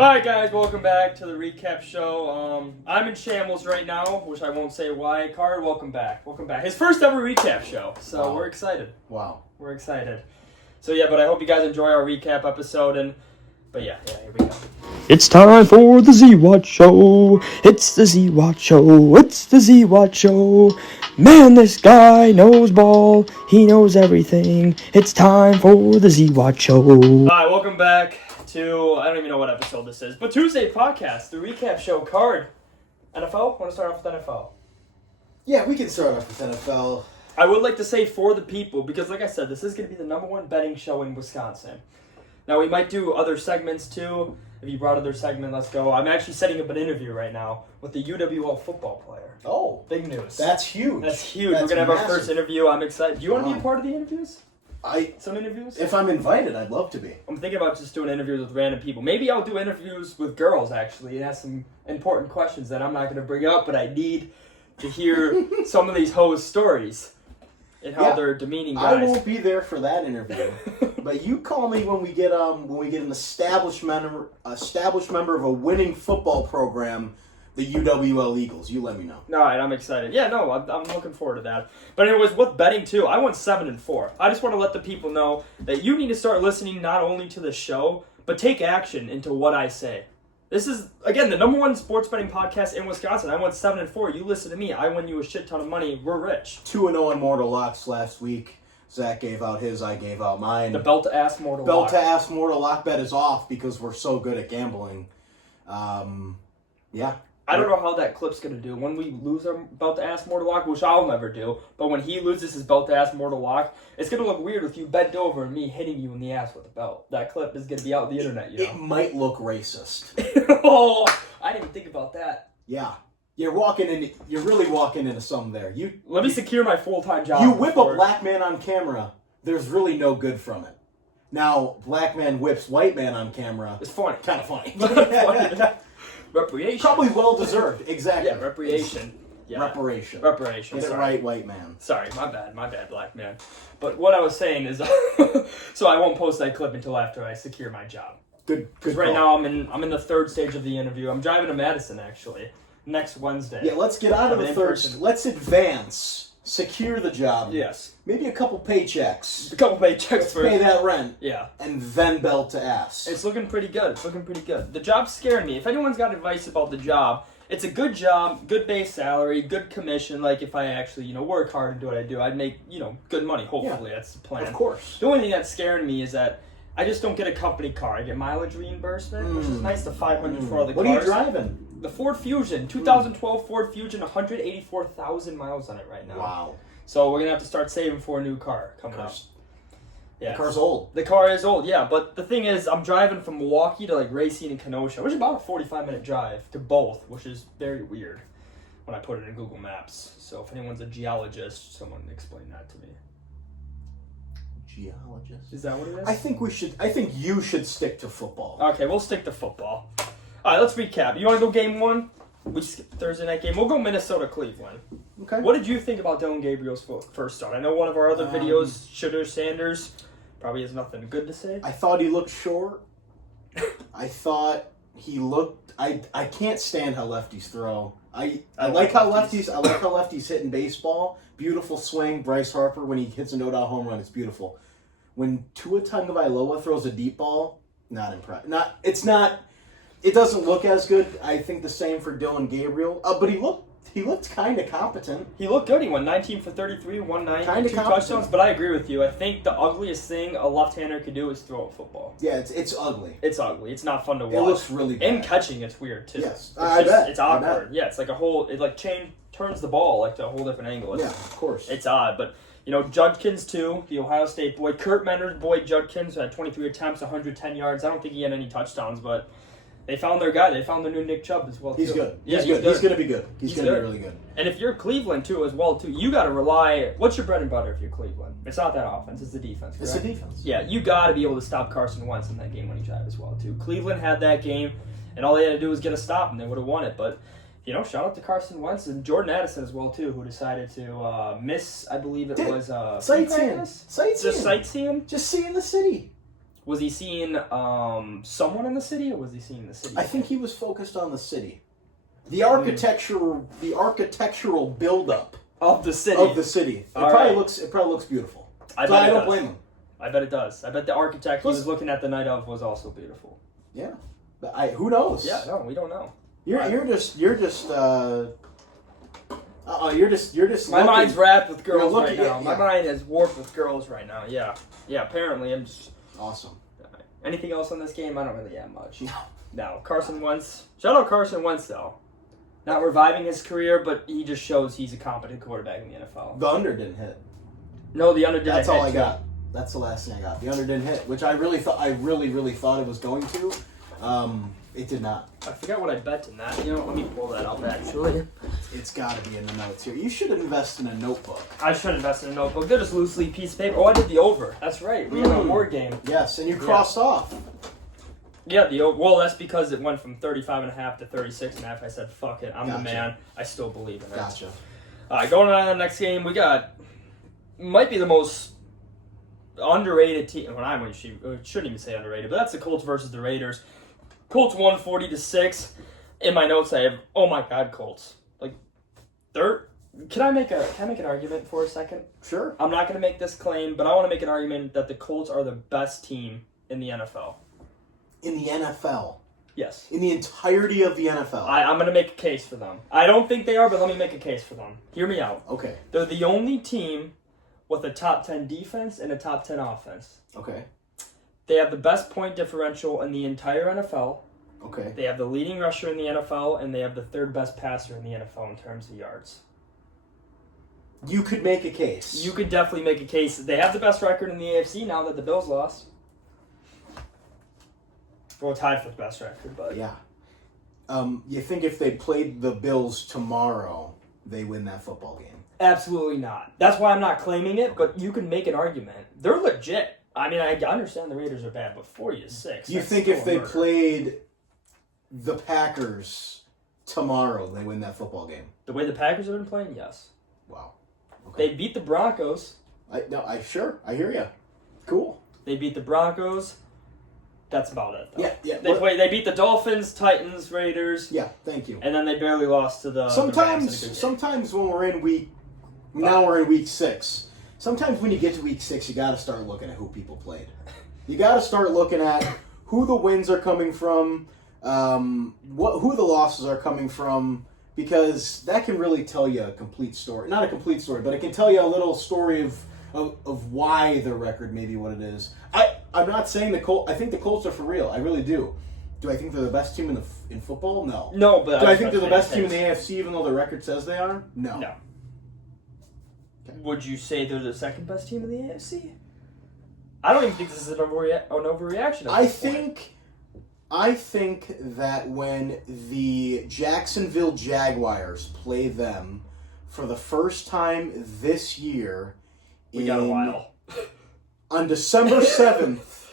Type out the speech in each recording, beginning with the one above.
Alright guys, welcome back to the recap show. I'm in shambles right now, which I won't say why. Card, welcome back. Welcome back. His first ever recap show, so Wow. We're excited. Wow. We're excited. So yeah, but I hope you guys enjoy our recap episode, but yeah, here we go. It's time for the Z-Watch Show. It's the Z-Watch Show. It's the Z-Watch Show. Man, this guy knows ball. He knows everything. It's time for the Z-Watch Show. Alright, welcome back to, I don't even know what episode this is, but Tuesday podcast, the recap show. Card. NFL? Want to start off with NFL? Yeah, we can start off with NFL. I would like to say for the people, because like I said, this is going to be the #1 betting show in Wisconsin. Now, we might do other segments too. If you brought other segment, let's go. I'm actually setting up an interview right now with the UWL football player. Oh. Big news. That's huge. That's huge. That's We're going to have massive. our first interview. I'm excited. Do you want to be a part of the interviews? Some interviews? If I'm invited, I'd love to be. I'm thinking about just doing interviews with random people. Maybe I'll do interviews with girls, actually, and ask some important questions that I'm not going to bring up, but I need to hear some of these hoes' stories and how they're demeaning guys. I won't be there for that interview, but you call me when we get an established member of a winning football program, the UWL Eagles. You let me know. All right, I'm excited. Yeah, no, I'm looking forward to that. But anyways, with betting too, I went 7-4. I just want to let the people know that you need to start listening not only to the show, but take action into what I say. This is, again, the #1 sports betting podcast in Wisconsin. I went 7-4. You listen to me. I win you a shit ton of money. We're rich. 2-0 on Mortal Locks last week. Zach gave out his, I gave out mine. The belt to ass Mortal Belt Lock. to ass Mortal Lock bet is off because we're so good at gambling. Yeah. I don't know how that clip's going to do. When we lose our belt to ass Mortal Lock, which I'll never do, but when he loses his belt to ass Mortal Lock, it's going to look weird with you bent over and me hitting you in the ass with a belt. That clip is going to be out on the internet, you know? It might look racist. Oh, I didn't even think about that. Yeah. You're really walking into something there. Let me secure my full-time job. You whip a black man on camera, there's really no good from it. Now, black man whips white man on camera. It's funny. Kind of funny. Reparation. Probably well-deserved. Exactly. Yeah, reparation. Yeah. Reparation. Reparation. Get it Sorry. right, white man. Sorry, my bad, black man. But what I was saying is, so I won't post that clip until after I secure my job. Good. Because right now I'm in the third stage of the interview. I'm driving to Madison actually next Wednesday. Yeah, let's get out of the third. Let's advance. Secure the job. Yes. Maybe a couple paychecks. A couple paychecks Let's first. pay that rent. Yeah. And then belt to ass. It's looking pretty good. The job's scaring me. If anyone's got advice about the job, it's a good job, good base salary, good commission. Like if I actually, work hard and do what I do, I'd make, good money. Hopefully, That's the plan. Of course. The only thing that's scaring me is that I just don't get a company car. I get mileage reimbursement, which is nice. The $500 for all the What cars. are you driving? The Ford Fusion, 2012 Ford Fusion, 184,000 miles on it right now. Wow. So we're gonna have to start saving for a new car coming up. Yeah. The car's old. The car is old, yeah. But the thing is, I'm driving from Milwaukee to Racine and Kenosha, which is about a 45-minute drive to both, which is very weird when I put it in Google Maps. So if anyone's a geologist, someone explain that to me. Geologist. Is that what it is? I think you should stick to football. Okay, we'll stick to football. All right, let's recap. You want to go game one? We skipped Thursday night game. We'll go Minnesota-Cleveland. Okay. What did you think about Dylan Gabriel's first start? I know one of our other videos, Shooter Sanders, probably has nothing good to say. I thought he looked short. I thought he looked. I can't stand how lefties throw. I like how lefties hit in baseball. Beautiful swing. Bryce Harper when he hits a no-doubt home run, it's beautiful. When Tua Tagovailoa throws a deep ball, not impressed. It doesn't look as good. I think the same for Dylan Gabriel. But he looked kind of competent. He looked good. He went 19 for 33, 190, 2 touchdowns. But I agree with you. I think the ugliest thing a left-hander could do is throw a football. Yeah, it's ugly. It's ugly. It's not fun to watch. It looks really bad. And catching, it's weird too. Yes, I bet. It's awkward. Yeah, it's like a whole. It turns the ball to a whole different angle. Yeah, of course. It's odd, but. Judkins, too, the Ohio State boy. Kurt Mender's boy, Judkins, had 23 attempts, 110 yards. I don't think he had any touchdowns, but they found their guy. They found their new Nick Chubb as well, too. He's good. Yeah, he's good. He's going to be good. He's going to be really good. And if you're Cleveland, too, as well, too, you got to rely... What's your bread and butter if you're Cleveland? It's not that offense. It's the defense, correct? It's the defense. Yeah, you got to be able to stop Carson Wentz in that game-winning drive as well, too. Cleveland had that game, and all they had to do was get a stop, and they would have won it, but... shout out to Carson Wentz and Jordan Addison as well, too, who decided to miss, I believe it was... Sightseeing. Just sightseeing? Just seeing the city. Was he seeing someone in the city, or was he seeing the city? I think he was focused on the city. The architectural buildup of the city. It probably looks beautiful. I don't blame him. I bet it does. I bet the architect he was looking at the night of was also beautiful. Yeah, but who knows? Yeah, no, we don't know. You're just. My mind's wrapped with girls right now. Yeah. My mind is warped with girls right now. Yeah. Apparently, I'm just awesome. Anything else on this game? I don't really have much. No. Carson Wentz. Shout out Carson Wentz though. Not reviving his career, but he just shows he's a competent quarterback in the NFL. The under didn't hit. No, the under didn't hit. That's all I got. That's the last thing I got. The under didn't hit, which I really thought it was going to. It did not. I forgot what I bet in that. Let me pull that up actually. It's got to be in the notes here. You should invest in a notebook. I should invest in a notebook. They're just loose leaf piece of paper. Oh, I did the over. That's right. We had a war game. Yes, and you crossed off. Yeah, the over. Well, that's because it went from 35.5 to 36.5. I said, fuck it. I'm the man. I still believe in it. Gotcha. All right, going on to the next game, we got might be the most underrated team. Well, I shouldn't even say underrated, but that's the Colts versus the Raiders. Colts won 40-6. In my notes, I have, oh my God, Colts. Like, can I make an argument for a second? Sure. I'm not going to make this claim, but I want to make an argument that the Colts are the best team in the NFL. In the NFL? Yes. In the entirety of the NFL? I'm going to make a case for them. I don't think they are, but let me make a case for them. Hear me out. Okay. They're the only team with a top 10 defense and a top 10 offense. Okay. They have the best point differential in the entire NFL. Okay. They have the leading rusher in the NFL, and they have the third best passer in the NFL in terms of yards. You could make a case. You could definitely make a case. They have the best record in the AFC now that the Bills lost. Well, tied for the best record, but... Yeah. You think if they played the Bills tomorrow, they win that football game? Absolutely not. That's why I'm not claiming it, but you can make an argument. They're legit. I mean, I understand the Raiders are bad, but 40-6. You think if they played the Packers tomorrow, they win that football game? The way the Packers have been playing, yes. Wow. Okay. They beat the Broncos. I hear you. Cool. They beat the Broncos. That's about it, though. Yeah. They beat the Dolphins, Titans, Raiders. Yeah, thank you. And then they barely lost to the Sometimes when we're in we're in week 6. Sometimes when you get to week 6, you got to start looking at who people played. You got to start looking at who the wins are coming from, who the losses are coming from, because that can really tell you a complete story. Not a complete story, but it can tell you a little story of why the record may be what it is. I'm not saying the Colts. I think the Colts are for real. I really do. Do I think they're the best team in football? No. No, but do I think they're the best team in the AFC, even though the record says they are? No. No. Okay. Would you say they're the second best team in the AFC? I don't even think this is an overreaction. I think that when the Jacksonville Jaguars play them for the first time this year, we got a while. On December 7th,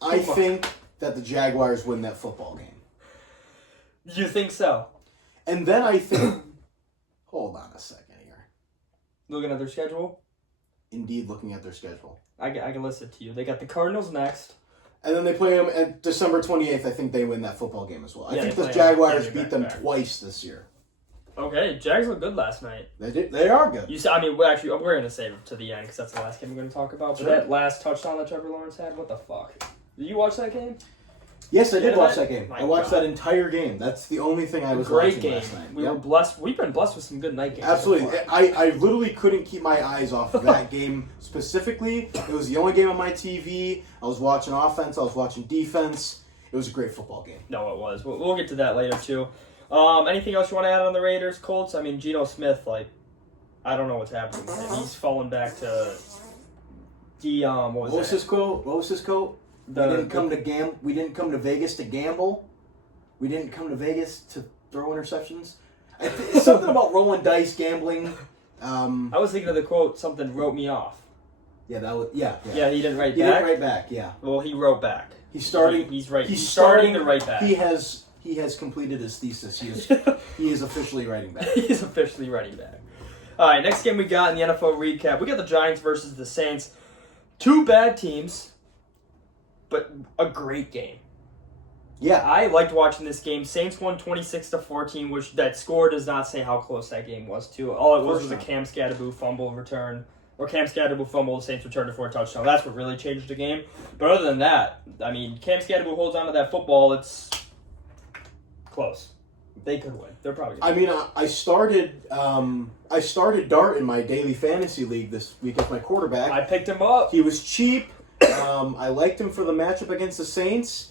I think that the Jaguars win that football game. You think so? And then I think... Hold on a second here. Looking at their schedule? Indeed, looking at their schedule. I can list it to you. They got the Cardinals next. And then they play them at December 28th. I think they win that football game as well. I think the them Jaguars beat them twice this year. Okay, Jags looked good last night. They are good. We're going to save it to the end because that's the last game we're going to talk about. But Sure. that last touchdown that Trevor Lawrence had, what the fuck? Did you watch that game? Yes, I did watch that game. My I watched God. that entire game. That's the only thing I was Great watching game. last night. We Yep. were blessed. We've been blessed with some good night games. Absolutely. So far. I literally couldn't keep my eyes off of that game specifically. It was the only game on my TV. I was watching offense. I was watching defense. It was a great football game. No, it was. We'll get to that later, too. Anything else you want to add on the Raiders, Colts? I mean, Geno Smith, I don't know what's happening with him. He's fallen back to what was his quote? We didn't come to Vegas to gamble. We didn't come to Vegas to throw interceptions. Something about rolling dice, gambling. I was thinking of the quote, something wrote me off. Yeah, that was yeah. Yeah, he didn't write back. He didn't write back. Yeah. Well, he wrote back. He's starting. He's right. He's starting to write back. He has completed his thesis. He is officially writing back. He's officially writing back. All right, next game we got in the NFL recap. We got the Giants versus the Saints. Two bad teams. but a great game. Yeah. I liked watching this game. Saints won 26-14, which that score does not say how close that game was, too. All it was a Cam Scatterboo fumble return. Or Cam Scatterboo fumble, the Saints returned it for a touchdown. That's what really changed the game. But other than that, I mean, Cam Scatterboo holds on to that football. It's close. They could win. They're probably going to win. I started Dart in my daily fantasy league this week as my quarterback. I picked him up. He was cheap. I liked him for the matchup against the Saints.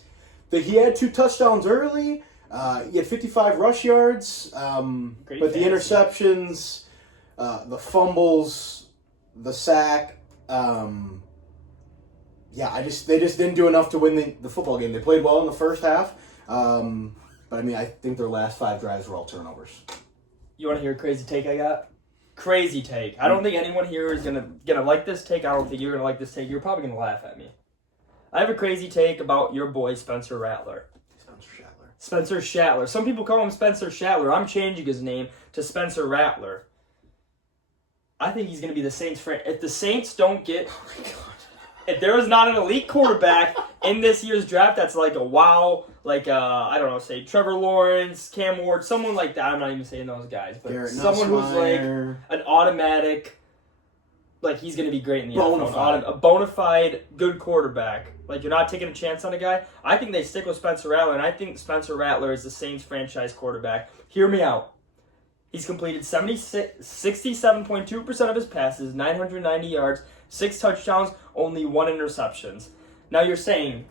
He had 2 touchdowns early. He had 55 rush yards. But the interceptions, the fumbles, the sack, they just didn't do enough to win the football game. They played well in the first half, but I think their last 5 drives were all turnovers. You want to hear a crazy take I got? Crazy take. I don't think anyone here is gonna like this take. I don't think you're gonna like this take. You're probably gonna laugh at me. I have a crazy take about your boy Spencer Rattler. Spencer Shattler. Some people call him Spencer Shattler. I'm changing his name to Spencer Rattler. I think he's going to be the Saints' friend. If the Saints don't get... Oh my God. If there is not an elite quarterback in this year's draft that's like a wow, like, I don't know, say Trevor Lawrence, Cam Ward, someone like that. I'm not even saying those guys. But Garrett someone who's like an automatic... Like, he's going to be great in the NFL. A bona fide good quarterback. Like, you're not taking a chance on a guy. I think they stick with Spencer Rattler, and I think Spencer Rattler is the Saints franchise quarterback. Hear me out. He's completed 67.2% of his passes, 990 yards, 6 touchdowns, only 1 interceptions. Now, you're saying,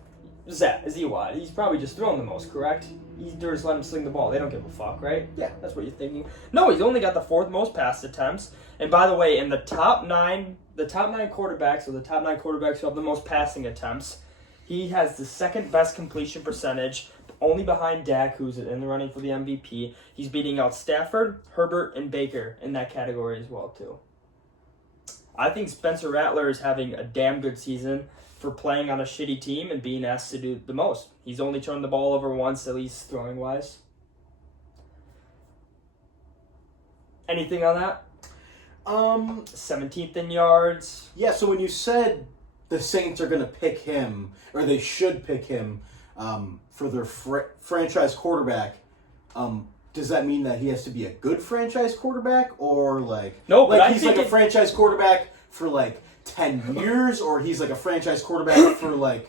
Zach, is he wide? He's probably just throwing the most, correct? They're just letting him sling the ball. They don't give a fuck, right? Yeah, that's what you're thinking. No, he's only got the 4th most pass attempts. And by the way, in the top 9 quarterbacks, or the top 9 quarterbacks who have the most passing attempts, he has the 2nd best completion percentage, only behind Dak, who's in the running for the MVP. He's beating out Stafford, Herbert, and Baker in that category as well, too. I think Spencer Rattler is having a damn good season for playing on a shitty team and being asked to do the most. He's only turned the ball over once, at least throwing-wise. Anything on that? 17th in yards. Yeah, so when you said the Saints are going to pick him, or they should pick him for their franchise quarterback, does that mean that he has to be a good franchise quarterback, or no, but he's like a franchise quarterback for 10 years, or he's like a franchise quarterback for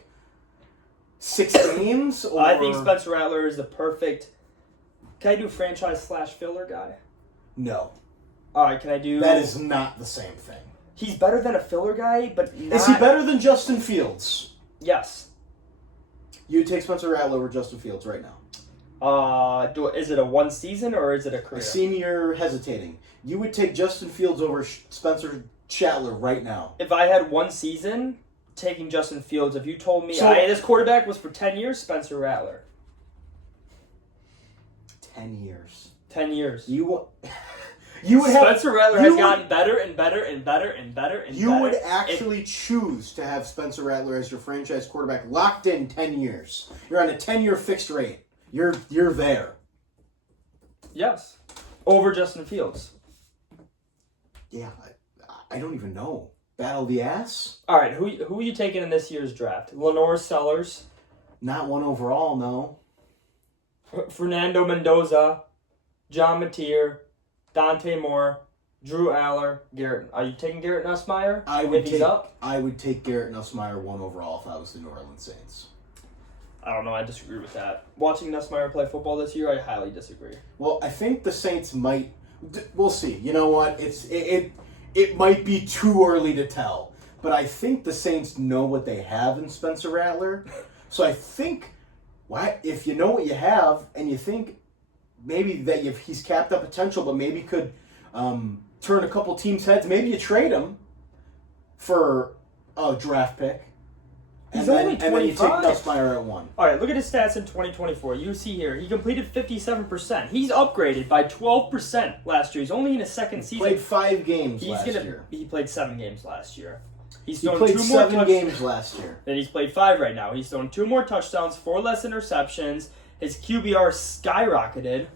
6 games? Or... I think Spencer Rattler is the perfect... Can I do franchise/filler guy? No. All right, can I do... That is not the same thing. He's better than a filler guy, but not... Is he better than Justin Fields? Yes. You would take Spencer Rattler over Justin Fields right now. Is it a 1 season or is it a career? I seen you're hesitating. You would take Justin Fields over Spencer Shattler right now. If I had 1 season, taking Justin Fields. If you told me this quarterback was for 10 years, Spencer Rattler. 10 years. 10 years. Spencer Rattler has gotten better and better and better and better and you better. would actually choose to have Spencer Rattler as your franchise quarterback locked in 10 years. You're on a 10-year fixed rate. You're there. Yes. Over Justin Fields. Yeah, I don't even know. Battle the ass? All right, who are you taking in this year's draft? Lenore Sellers. Not 1 overall, no. Fernando Mendoza. John Mateer. Dante Moore. Drew Aller. Garrett. Are you taking Garrett Nussmeier? I would take Garrett Nussmeier 1 overall if I was the New Orleans Saints. I don't know. I disagree with that. Watching Nussmeier play football this year, I highly disagree. Well, I think the Saints might... We'll see. You know what? It might be too early to tell. But I think the Saints know what they have in Spencer Rattler. So I think if you know what you have and you think maybe that he's capped up potential but maybe could turn a couple teams' heads, maybe you trade him for a draft pick. He's only 25. And then you take Nussmeier at 1. All right, look at his stats in 2024. You see here, he completed 57%. He's upgraded by 12% last year. He's only in his second season. Played 5 games last year. He played 7 games last year. He played 7 games last year. Then he's played 5 right now. He's thrown 2 more touchdowns, 4 less interceptions. His QBR skyrocketed.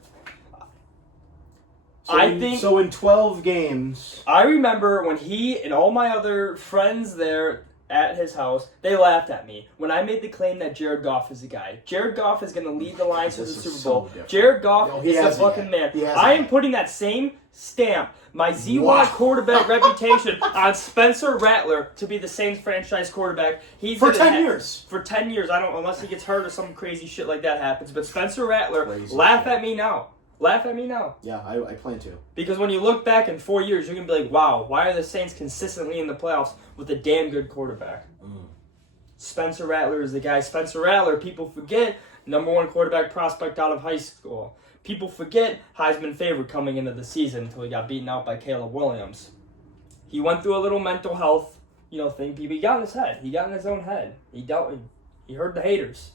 So in 12 games... I remember when he and all my other friends there at his house. They laughed at me when I made the claim that Jared Goff is the guy. Jared Goff is going to lead the Lions to the This is Super so Bowl. different. Jared Goff No, he is the hasn't fucking yet. man. He hasn't I am yet. putting that same stamp, my Z1 Wow. quarterback reputation, on Spencer Rattler to be the Saints franchise quarterback. He's For gonna 10 years. For 10 years. I don't, unless he gets hurt or some crazy shit like that happens. But Spencer Rattler, Crazy laugh shit. at me now. Laugh at me now. Yeah, I plan to. Because when you look back in 4 years, you're going to be like, wow, why are the Saints consistently in the playoffs with a damn good quarterback? Spencer Rattler is the guy. Spencer Rattler, people forget, number one quarterback prospect out of high school. People forget Heisman favorite coming into the season until he got beaten out by Caleb Williams. He went through a little mental health, thing. He got in his head. He got in his own head. He heard the haters.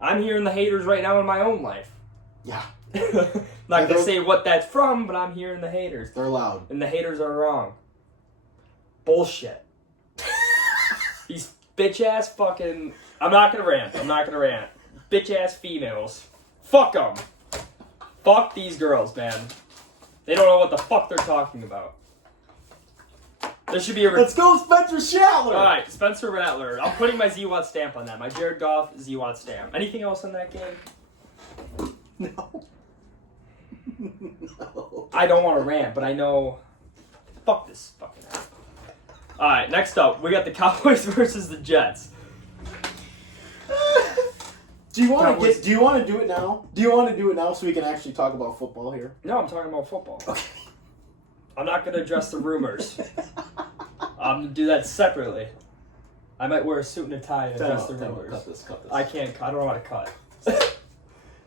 I'm hearing the haters right now in my own life. Yeah. Not gonna say what that's from, but I'm hearing the haters. They're loud. And the haters are wrong. Bullshit. These bitch ass fucking. I'm not gonna rant. Bitch ass females. Fuck them. Fuck these girls, man. They don't know what the fuck they're talking about. There should be a. Let's go, Spencer Rattler. All right, Spencer Rattler. I'm putting my Z-Watt stamp on that. My Jared Goff Z-Watt stamp. Anything else in that game? No. No. I don't want to rant, but I know. Fuck this fucking app. All right, next up, we got the Cowboys versus the Jets. Do you want to do it now? Do you want to do it now so we can actually talk about football here? No, I'm talking about football. Okay. I'm not going to address the rumors. I'm going to do that separately. I might wear a suit and a tie and address the rumors. Cut this. I can't. I don't know how to cut.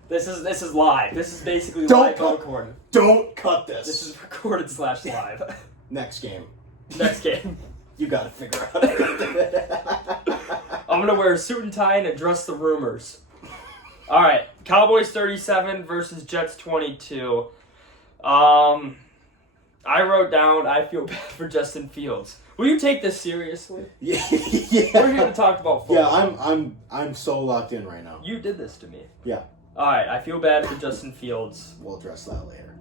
This is live. This is basically Don't live cut. recorded. Don't cut this. This is recorded / live. Next game. Next game. You got to figure out how to cut it. I'm going to wear a suit and tie and address the rumors. All right. Cowboys 37 versus Jets 22. I wrote down, I feel bad for Justin Fields. Will you take this seriously? Yeah. We're here to talk about football. Yeah, I'm so locked in right now. You did this to me. Yeah. All right, I feel bad for Justin Fields. We'll address that later.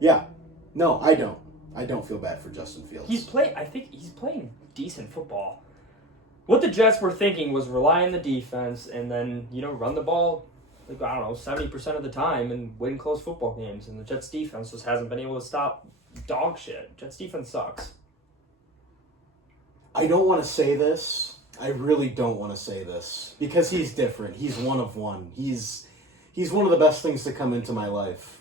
Yeah. No, I don't. I don't feel bad for Justin Fields. I think he's playing decent football. What the Jets were thinking was rely on the defense and then, run the ball, 70% of the time and win close football games. And the Jets defense just hasn't been able to stop dog shit. Jets defense sucks. I don't want to say this. I really don't want to say this because he's different. He's one of one. He's one of the best things to come into my life.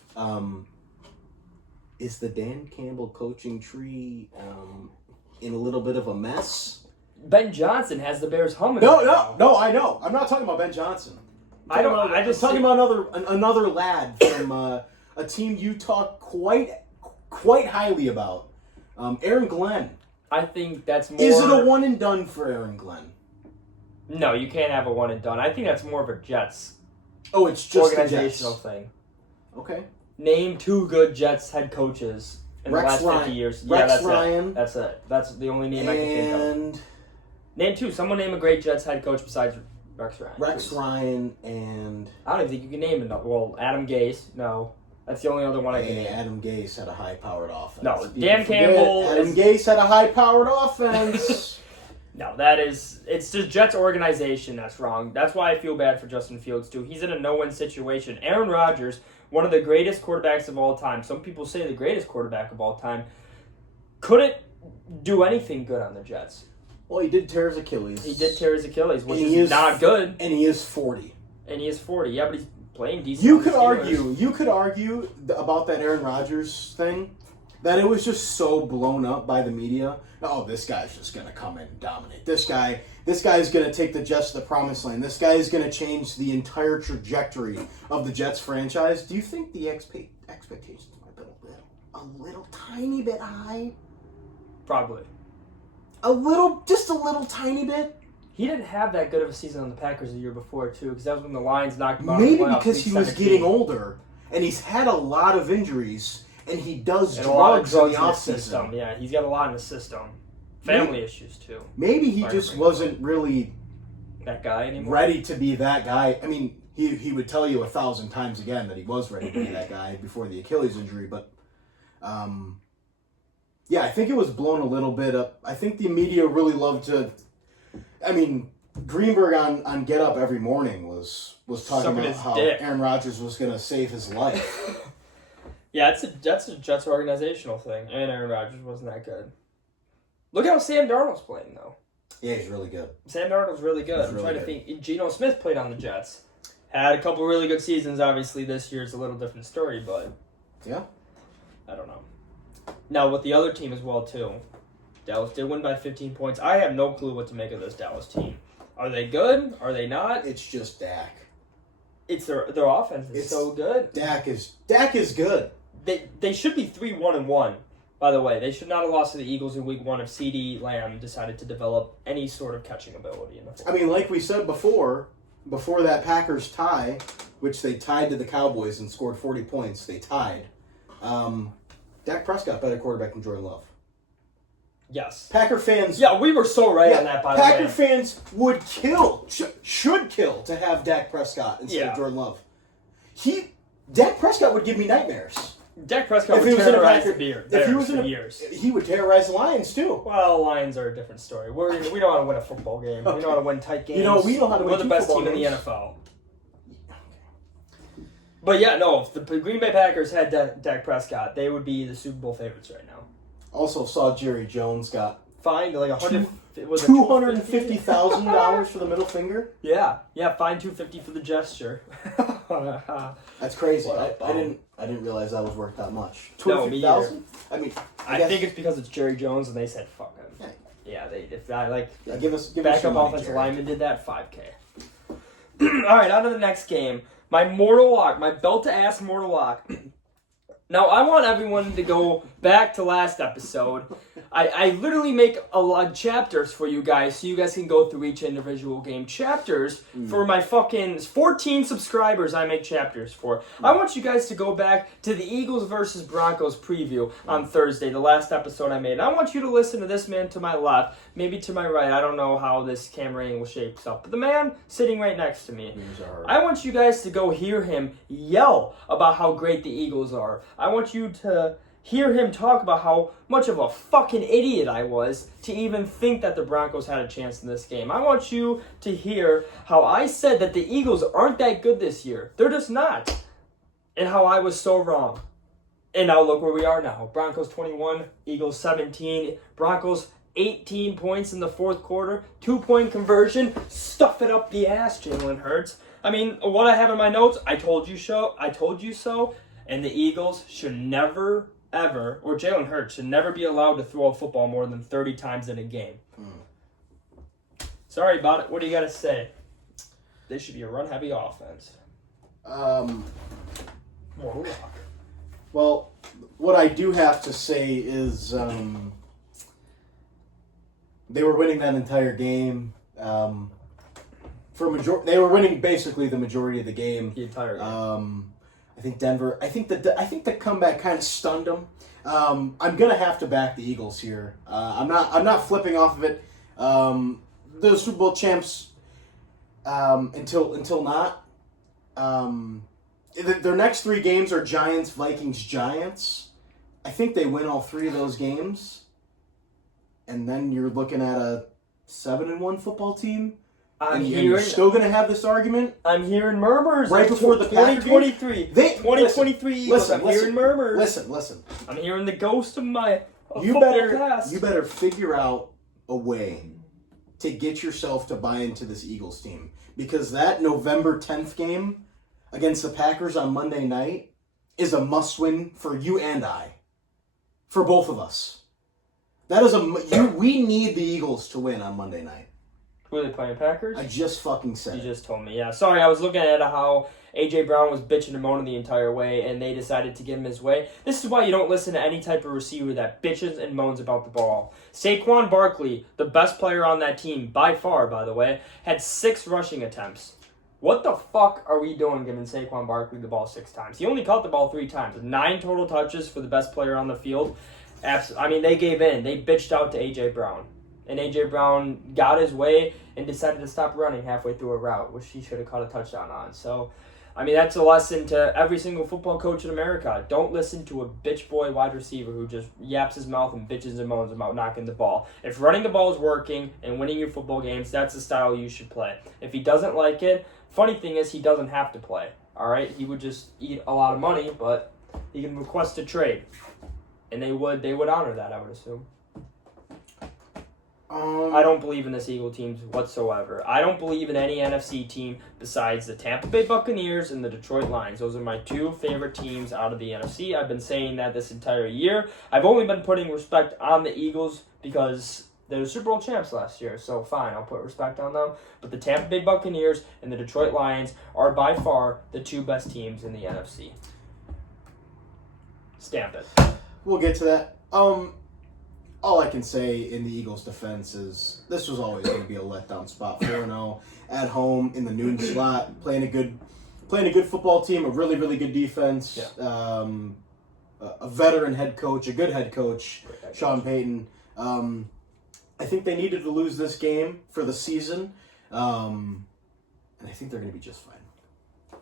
Is the Dan Campbell coaching tree in a little bit of a mess? Ben Johnson has the Bears humming. No, right now. no, I know. I'm not talking about Ben Johnson. I'm talking about another lad from a team you talk quite highly about. Aaron Glenn. I think that's more. Is it a one and done for Aaron Glenn? No, you can't have a one and done. I think that's more of a Jets Oh, it's just the organizational Jets. thing. Okay. Name 2 good Jets head coaches in Rex the last 50 Ryan. years. Rex Yeah, Ryan. that's it. That's the only name I can think of. And Name 2. Someone name a great Jets head coach besides Rex Ryan. Rex please. Ryan and I don't even think you can name another. Well, Adam Gase. No. That's the only other one I can name. Adam Gase had a high-powered offense. No, People Dan forget Campbell Adam is- Gase had a high-powered offense. No, it's just Jets organization that's wrong. That's why I feel bad for Justin Fields, too. He's in a no-win situation. Aaron Rodgers, one of the greatest quarterbacks of all time, some people say the greatest quarterback of all time, couldn't do anything good on the Jets. Well, he did tear his Achilles. He did tear his Achilles, which And he is not good. And he is 40. And he is 40. Yeah, but he's playing decent. You on the Steelers. could argue about that Aaron Rodgers thing, that it was just so blown up by the media. Oh, this guy's just going to come in and dominate. This guy's going to take the Jets to the promised land. This guy is going to change the entire trajectory of the Jets franchise. Do you think the expectations might have been a little tiny bit high? Probably. Just a little tiny bit? He didn't have that good of a season on the Packers the year before, too, because that was when the Lions knocked him out Maybe of the playoffs, because week he was 17. getting older, and he's had a lot of injuries, and he does And a lot of drugs in the drugs in the system. offseason. Yeah, he's got a lot in the system. Family issues, too. Maybe he Fire just break. wasn't really That guy anymore? ready to be that guy. I mean, he would tell you 1,000 times again that he was ready to be that guy before the Achilles injury, but Yeah, I think it was blown a little bit up. I think the media really loved to. I mean, Greenberg on Get Up every morning was talking about how Aaron Rodgers was going to save his life. Yeah, that's a Jets organizational thing, and Aaron Rodgers wasn't that good. Look how Sam Darnold's playing, though. Yeah, he's really good. Sam Darnold's really good. I'm trying to think. Geno Smith played on the Jets. Had a couple really good seasons. Obviously, this year's a little different story, but yeah, I don't know. Now, with the other team as well, too. Dallas did win by 15 points. I have no clue what to make of this Dallas team. Are they good? Are they not? It's just Dak. It's their offense is so good. Dak is good. They should be 3-1-1. By the way, they should not have lost to the Eagles in Week 1 if CeeDee Lamb decided to develop any sort of catching ability in the football. I mean, like we said before that Packers tie, which they tied to the Cowboys and scored 40 points, they tied. Dak Prescott better quarterback than Jordan Love. Yes. Packer fans... Yeah, we were so right on that, by the way. Packer fans would should kill to have Dak Prescott instead of Jordan Love. Dak Prescott would give me nightmares. Dak Prescott would terrorize the Bears for years. He would terrorize the Lions, too. Well, Lions are a different story. We know how to win a football game. Okay. We know how to win tight games. We know how to win We're the best team in the NFL. But yeah, no, if the Green Bay Packers had Dak Prescott, they would be the Super Bowl favorites right now. Also saw Jerry Jones got fined like $250,000 for the middle finger. Yeah, fined $250 for the gesture. That's crazy. I didn't realize that was worth that much. $250,000. I mean, I think it's because it's Jerry Jones and they said fuck him. Yeah, give us backup offensive lineman did that $5K. All right, on to the next game. My mortal lock, my belt-to-ass mortal lock. Now, I want everyone to go back to last episode. I literally make a lot of chapters for you guys so you guys can go through each individual game. Chapters for my fucking 14 subscribers I make chapters for. I want you guys to go back to the Eagles versus Broncos preview on Thursday, the last episode I made. I want you to listen to this man to my left, maybe to my right. I don't know how this camera angle shapes up. But the man sitting right next to me. I want you guys to go hear him yell about how great the Eagles are. I want you to hear him talk about how much of a fucking idiot I was to even think that the Broncos had a chance in this game. I want you to hear how I said that the Eagles aren't that good this year. They're just not. And how I was so wrong. And now look where we are now. Broncos 21, Eagles 17. Broncos 18 points in the fourth quarter. 2-point conversion. Stuff it up the ass, Jalen Hurts. I mean, what I have in my notes, I told you so. And the Eagles should never, ever, or Jalen Hurts should never be allowed to throw a football more than 30 times in a game. Sorry about it. What do you got to say? They should be a run-heavy offense. Mortal lock. Well, what I do have to say is they were winning that entire game. They were winning basically the majority of the game. The entire game. I think Denver. I think the comeback kind of stunned them. I'm gonna have to back the Eagles here. I'm not flipping off of it. The Super Bowl champs. Until not. Their next 3 games are Giants, Vikings, Giants. I think they win all 3 of those games, and then you're looking at a 7-1 football team. You're still going to have this argument? I'm hearing murmurs. Right before the 2023. 2023 Eagles. I'm hearing murmurs. Listen. I'm hearing the ghost of my you past. better figure out a way to get yourself to buy into this Eagles team. Because that November 10th game against the Packers on Monday night is a must-win for you and I. For both of us. That is we need the Eagles to win on Monday night. Who are they playing, Packers? I just fucking said You just told me, yeah. Sorry, I was looking at how A.J. Brown was bitching and moaning the entire way, and they decided to give him his way. This is why you don't listen to any type of receiver that bitches and moans about the ball. Saquon Barkley, the best player on that team, by far, by the way, had 6 rushing attempts. What the fuck are we doing giving Saquon Barkley the ball 6 times? He only caught the ball 3 times. 9 total touches for the best player on the field. They gave in. They bitched out to A.J. Brown. And A.J. Brown got his way and decided to stop running halfway through a route, which he should have caught a touchdown on. So, I mean, that's a lesson to every single football coach in America. Don't listen to a bitch boy wide receiver who just yaps his mouth and bitches and moans about knocking the ball. If running the ball is working and winning your football games, that's the style you should play. If he doesn't like it, funny thing is he doesn't have to play. All right, he would just eat a lot of money, but he can request a trade, and they would honor that, I would assume. I don't believe in this Eagle team whatsoever. I don't believe in any NFC team besides the Tampa Bay Buccaneers and the Detroit Lions. Those are my two favorite teams out of the NFC. I've been saying that this entire year. I've only been putting respect on the Eagles because they're the Super Bowl champs last year, so fine, I'll put respect on them. But the Tampa Bay Buccaneers and the Detroit Lions are by far the two best teams in the NFC. Stamp it. We'll get to that. All I can say in the Eagles' defense is this was always going to be a letdown spot. 4-0 at home in the noon slot, playing a good football team, a really, really good defense, a veteran head coach, a good head coach, Sean Payton. I think they needed to lose this game for the season, and I think they're going to be just fine.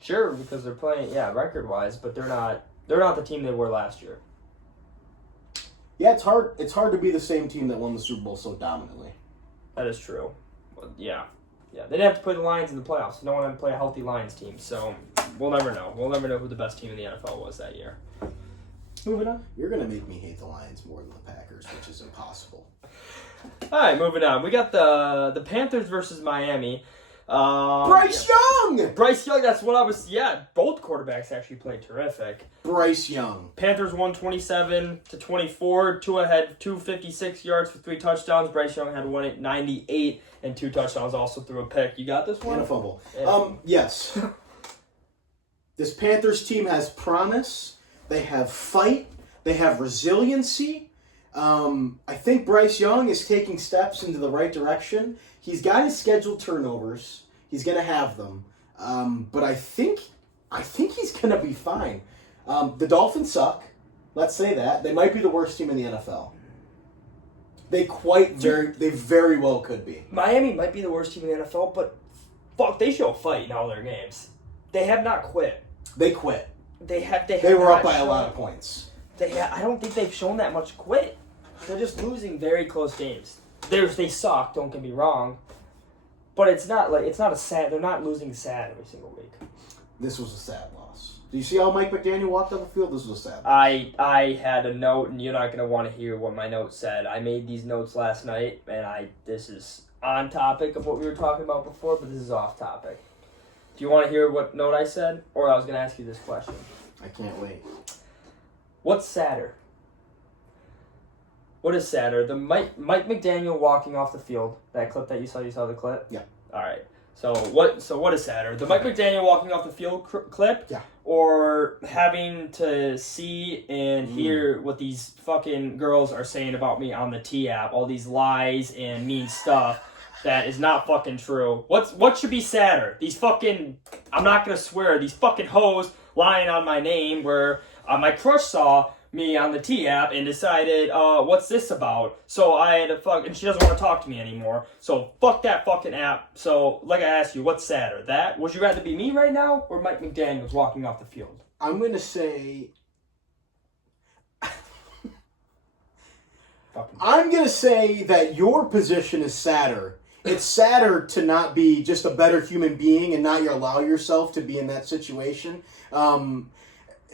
Sure, because they're playing, record-wise, but they're not the team they were last year. Yeah, it's hard. It's hard to be the same team that won the Super Bowl so dominantly. That is true. Well, yeah. They didn't have to play the Lions in the playoffs. No one had to play a healthy Lions team, so we'll never know. We'll never know who the best team in the NFL was that year. Moving on. You're going to make me hate the Lions more than the Packers, which is impossible. All right, moving on. We got the Panthers versus Miami. Bryce Young! Bryce Young, that's what I was... Yeah, both quarterbacks actually played terrific. Bryce Young. Panthers won 27-24. Tua had 256 yards for 3 touchdowns. Bryce Young had 198 and 2 touchdowns. Also threw a pick. You got this one? And a fumble. Yes. This Panthers team has promise. They have fight. They have resiliency. I think Bryce Young is taking steps into the right direction. He's got his scheduled turnovers. He's going to have them. But I think he's going to be fine. The Dolphins suck. Let's say that. They might be the worst team in the NFL. They very well could be. Miami might be the worst team in the NFL, but fuck, they show fight in all their games. They have not quit. They quit. They were up by a lot of points. I don't think they've shown that much quit. They're just losing very close games. They suck, don't get me wrong. But it's not a sad, they're not losing sad every single week. This was a sad loss. Do you see how Mike McDaniel walked on the field? This was a sad loss. I had a note, and you're not going to want to hear what my note said. I made these notes last night, and this is on topic of what we were talking about before, but this is off topic. Do you want to hear what note I said? Or I was going to ask you this question. I can't wait. What's sadder? What is sadder? The Mike McDaniel walking off the field. That clip that you saw the clip? Yeah. All right. So what is sadder? The Mike McDaniel walking off the field clip? Yeah. Or having to see and hear what these fucking girls are saying about me on the T app, all these lies and mean stuff that is not fucking true. What should be sadder? These fucking, I'm not gonna swear, these fucking hoes lying on my name where my crush saw me on the T app and decided, what's this about? So I had to and she doesn't want to talk to me anymore. So fuck that fucking app. So like I asked you, what's sadder? That? Would you rather be me right now or Mike McDaniels walking off the field? I'm going to say... I'm going to say that your position is sadder. It's sadder to not be just a better human being and not allow yourself to be in that situation.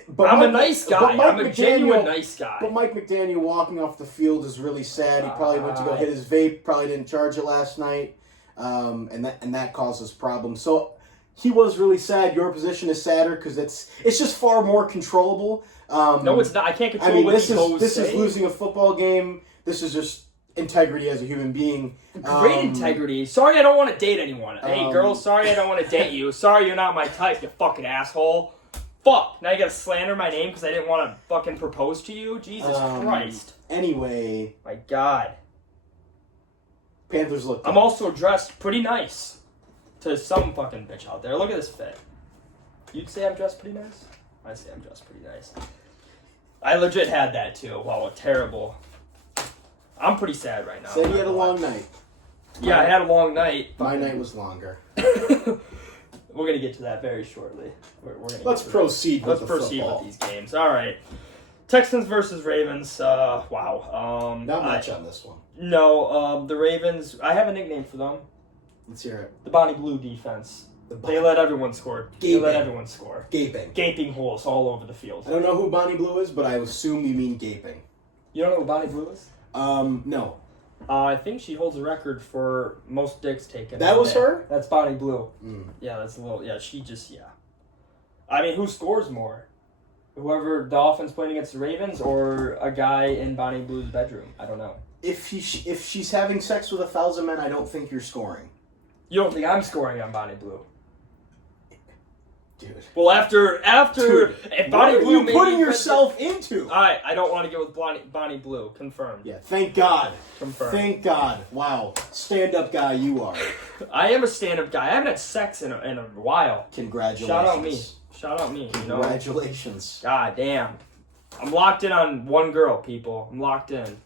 But I'm a nice guy. I'm a genuine nice guy. But Mike McDaniel walking off the field is really sad. He probably went to go hit his vape, probably didn't charge it last night, and that causes problems. So he was really sad. Your position is sadder because it's just far more controllable. No, it's not. I can't control what these hoes say. This is losing a football game. This is just integrity as a human being. Great integrity. Sorry I don't want to date anyone. Hey, girl, sorry I don't want to date you. Sorry you're not my type, you fucking asshole. Fuck! Now you gotta slander my name because I didn't want to fucking propose to you? Jesus Christ. Anyway. My God. Panthers look good. I'm also dressed pretty nice to some fucking bitch out there. Look at this fit. You'd say I'm dressed pretty nice? I'd say I'm dressed pretty nice. I legit had that too. Wow, terrible. I'm pretty sad right now. Said you had a long night. Yeah, I had a long night. My night was longer. We're gonna get to that very shortly. Let's proceed with Let's proceed with these games. All right. Texans versus Ravens. Wow. Not much on this one. No. The Ravens. I have a nickname for them. Let's hear it. The Bonnie Blue defense. They let everyone score. Gaping holes all over the field. I don't know who Bonnie Blue is, but I assume you mean gaping. You don't know who Bonnie Blue is? No. I think she holds a record for most dicks taken. That was her? That's Bonnie Blue. Mm. Yeah, that's a little. Yeah, she just. Yeah. I mean, who scores more? Whoever the offense playing against the Ravens or a guy in Bonnie Blue's bedroom? I don't know. If she's having sex with 1,000 men, I don't think you're scoring. You don't think I'm scoring on Bonnie Blue? Dude. Well, after Dude, if Bonnie what Blue are you putting yourself into? I don't want to get with Bonnie Blue. Confirmed. Yeah, thank God. Confirmed. Thank God. Wow. Stand-up guy you are. I am a stand-up guy. I haven't had sex in a while. Congratulations. Shout out me. Congratulations. God damn. I'm locked in on one girl, people. I'm locked in.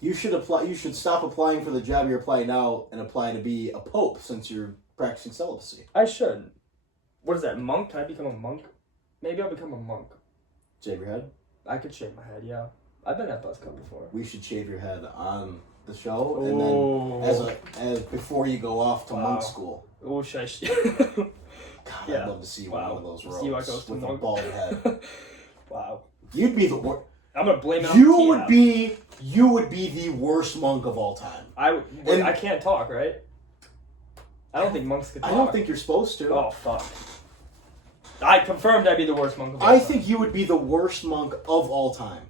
You should stop applying for the job you're applying now and apply to be a pope since you're practicing celibacy. I should. What is that, monk? Can I become a monk? Maybe I'll become a monk. Shave your head? I could shave my head, yeah. I've been at BuzzCon before. We should shave your head on the show, and then as before you go off to monk school. Oh, should I? God, I'd love to see one of those robes see what goes to with a monk. bald head. Wow. You'd be the worst. I'm gonna blame it on You would be the worst monk of all time. I can't talk, right? I don't think monks could talk. I don't think you're supposed to. Oh, fuck. I confirmed I'd be the worst monk of all time. I think you would be the worst monk of all time.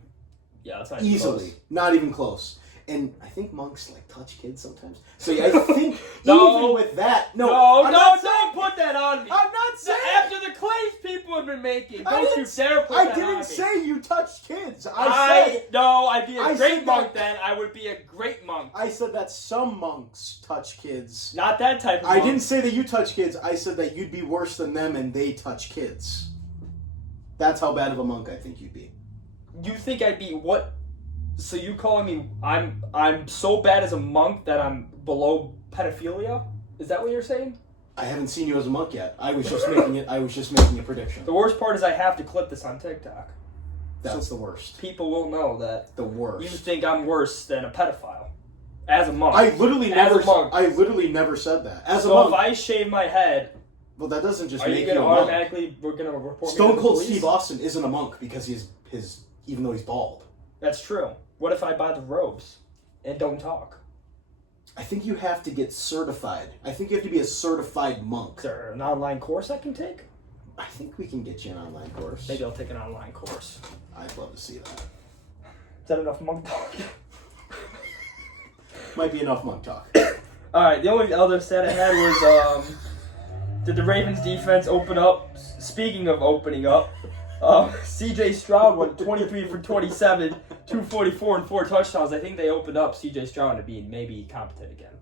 Yeah, that's not easily. close. Not even close. And I think monks like touch kids sometimes. So yeah, I think No. even with that, No, don't put that on me. I'm not saying After the claims people have been making, don't you dare put that on me. I didn't say you touched kids. I'd be a great monk that, then. I would be a great monk. I said that some monks touch kids. Not that type of I monk. didn't say that you touch kids. I said that you'd be worse than them and they touch kids. That's how bad of a monk I think you'd be. You think I'd be what? So you calling me I'm so bad as a monk that I'm below pedophilia? Is that what you're saying? I haven't seen you as a monk yet. I was just making a prediction. The worst part is I have to clip this on TikTok. That's the worst. People will know that the worst. You think I'm worse than a pedophile as a monk. I literally never said that. As a monk. So if I shave my head, well, that doesn't just make you a monk. We're gonna report Stone Cold Steve Austin isn't a monk because even though he's bald. That's true. What if I buy the robes and don't talk? I think you have to get certified. I think you have to be a certified monk. Is there an online course I can take? I think we can get you an online course. Maybe I'll take an online course. I'd love to see that. Is that enough monk talk? Might be enough monk talk. Alright, the only other stat I had was, did the Ravens defense open up? Speaking of opening up, C.J. Stroud went 23 for 27, 244 and 4 touchdowns. I think they opened up C.J. Stroud to be maybe competent again.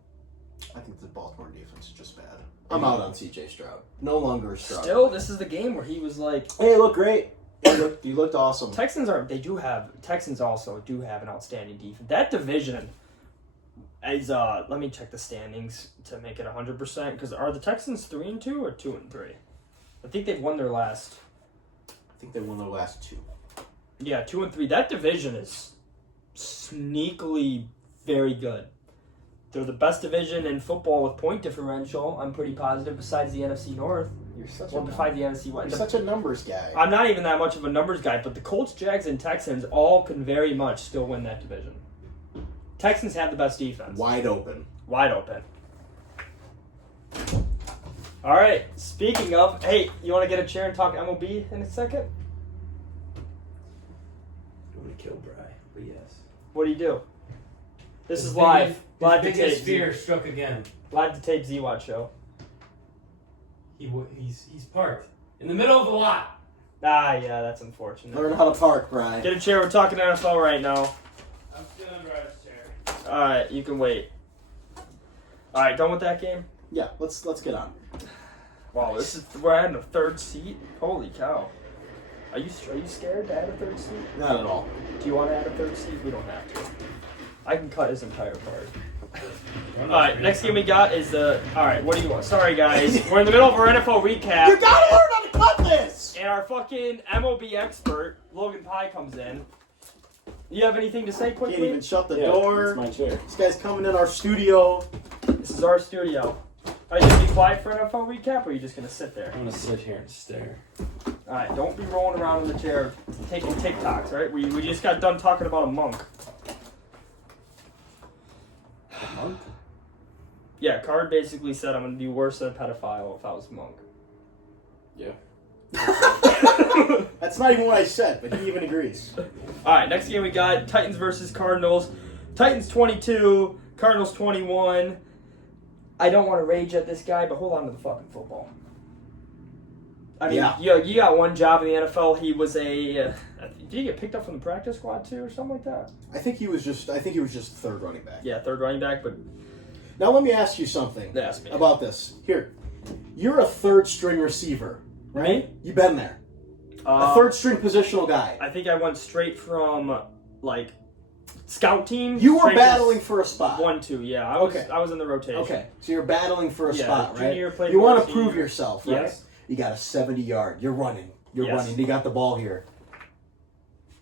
I think the Baltimore defense is just bad. I'm out on C.J. Stroud. No longer a Stroud. Still, this is the game where he was like, "Hey, look great. You looked awesome." Texans also do have an outstanding defense. That division is let me check the standings to make it 100%. Because are the Texans 3-2 or 2-3? I think they've won their last. I think they won their last 2. Yeah, 2-3. That division is sneakily very good. They're the best division in football with point differential. I'm pretty positive. Besides the NFC North, You're such besides the NFC West. You're such a numbers guy. I'm not even that much of a numbers guy, but the Colts, Jags, and Texans all can very much still win that division. Texans have the best defense. Wide open. Wide open. All right. Speaking of, hey, you want to get a chair and talk MLB in a second? I'm gonna kill Bry, but yes. What do you do? This His is live. biggest- Live to His biggest tape. fear struck again. Live to tape Z-Watch show. He's parked in the middle of the lot. Ah, yeah, that's unfortunate. Learn how to park, Brian. Get a chair. We're talking NFL right now. I'm still in Bry's chair. All right, you can wait. All right, done with that game? Yeah, let's get on. Wow, we're adding a third seat. Holy cow! Are you scared to add a third seat? Not at all. Do you want to add a third seat? We don't have to. I can cut his entire part. All right, next game we got is the. All right, what do you want? Sorry, guys. We're in the middle of our NFL recap. You gotta learn how to cut this! And our fucking MLB expert, Logan Pye, comes in. You have anything to say quickly? Can't even shut the Yeah, door. it's my chair. This guy's coming in our studio. This is our studio. Are you gonna be quiet for NFL recap, or are you just gonna sit there? I'm gonna sit here and stare. All right, don't be rolling around in the chair taking TikToks, all right? We just got done talking about a monk. A monk? Yeah, Card basically said I'm gonna be worse than a pedophile if I was a monk. Yeah. That's not even what I said, but he even agrees. All right, next game we got Titans versus Cardinals. Titans 22, Cardinals 21. I don't want to rage at this guy, but hold on to the fucking football. I mean, you got one job in the NFL. He was a. Did he get picked up from the practice squad too, or something like that? I think he was just third running back. Yeah, third running back, but Now let me ask you something Ask me. about this. Here, you're a third string receiver, right? You've been there. A third string positional guy. I think I went straight from like scout team. You were straight to battling for a spot. 1-2, yeah. I was in the rotation. Okay, so you're battling for a Yeah, spot, right? junior played You want for to a prove senior. yourself, right? Yes. You got a 70-yard. You're running. You're Yes. running. You got the ball here.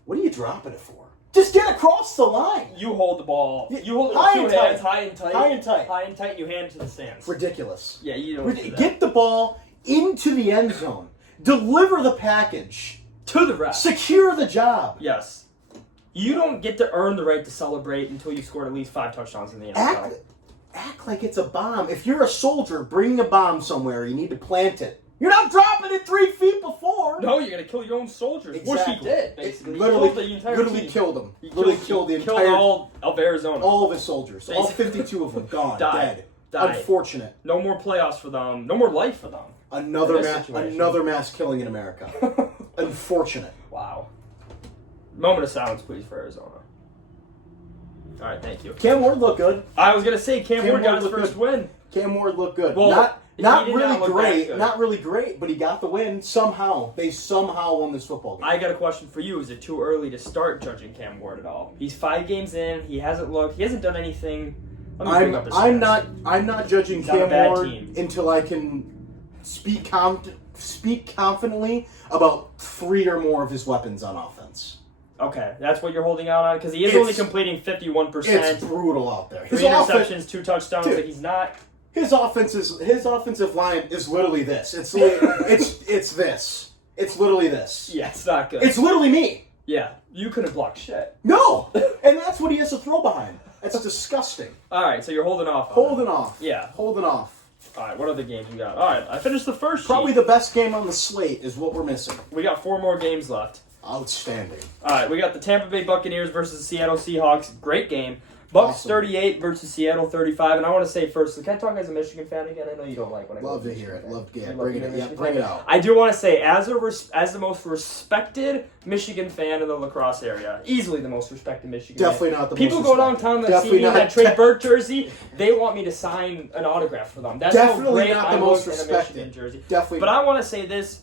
What are you dropping it for? Just get across the line. You hold the ball. Yeah, You hold it high with and two hands, tight. high and tight. High and tight. High and tight, you hand it to the stands. Ridiculous. Yeah, you don't do that. Get the ball into the end zone. Deliver the package. To the ref. Secure the job. Yes. You don't get to earn the right to celebrate until you've scored at least 5 touchdowns in the NFL. Act like it's a bomb. If you're a soldier bringing a bomb somewhere, you need to plant it. You're not dropping it 3 feet before. No, you're going to kill your own soldiers. Exactly. Which he did, basically. Literally, He killed the entire literally team. killed them. He Literally killed the killed entire, all of Arizona. all of his soldiers. All Basically. 52 of them gone, Died. dead. Unfortunate. No more playoffs for them. No more life for them. Another In this mass, situation. another mass killing in America. Unfortunate. Wow. Moment of silence, please, for Arizona. All right, thank you. Cam Ward looked good. I was going to say, Cam Ward got his looked first good. win. Cam Ward looked good. Well, not he did really not look great. that good. Not really great, but he got the win somehow. They somehow won this football game. I got a question for you. Is it too early to start judging Cam Ward at all? He's 5 games in. He hasn't done anything. Let me bring up his stats. I'm not judging He's on a Cam bad Ward team. until I can speak confidently about 3 or more of his weapons on offense. Okay, that's what you're holding out on? Because he is It's- only completing 51%. It's brutal out there. 3 interceptions, 2 touchdowns. Dude. Like he's not... His offensive line is literally this. It's this. It's literally this. Yeah, it's not good. It's literally me. Yeah, you couldn't block shit. No, and that's what he has to throw behind. That's disgusting. All right, so you're holding off on Holding it. off. Yeah. Holding off. All right, what other games we got? All right, I finished the first Probably sheet. the best game on the slate is what we're missing. We got 4 more games left. Outstanding. All right, we got the Tampa Bay Buccaneers versus the Seattle Seahawks. Great game. Bucks Awesome. 38 versus Seattle 35. And I want to say first, can I talk as a Michigan fan again? I know you don't like when I Love go to hear Michigan it. fan. Love to You get. love Bring being a it. Yeah, Michigan bring fan? it out. I do want to say, as the most respected Michigan fan in the lacrosse area, easily the most respected Michigan Definitely fan. not the People most go respected. downtown that Definitely see me in not. that Trey Burke jersey, they want me to sign an autograph for them. That's how Definitely great not the I most look in a respected. Michigan jersey. Definitely. But I want to say this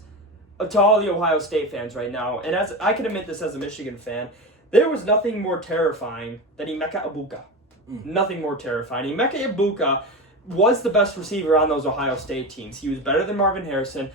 to all the Ohio State fans right now, and as I can admit this as a Michigan fan, there was nothing more terrifying than Emeka Egbuka. Nothing more terrifying. Emeka Egbuka was the best receiver on those Ohio State teams. He was better than Marvin Harrison.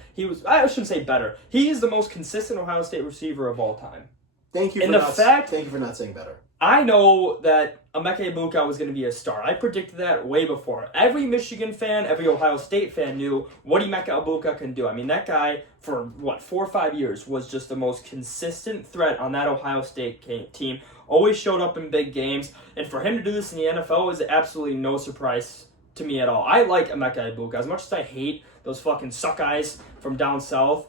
I shouldn't say better. He is the most consistent Ohio State receiver of all time. Thank you And for the not. fact- Thank you for not saying better. I know that Emeka Egbuka was going to be a star. I predicted that way before. Every Michigan fan, every Ohio State fan knew what Emeka Egbuka can do. I mean, that guy, for 4 or 5 years, was just the most consistent threat on that Ohio State team. Always showed up in big games. And for him to do this in the NFL is absolutely no surprise to me at all. I like Emeka Egbuka. As much as I hate those fucking suck eyes from down south,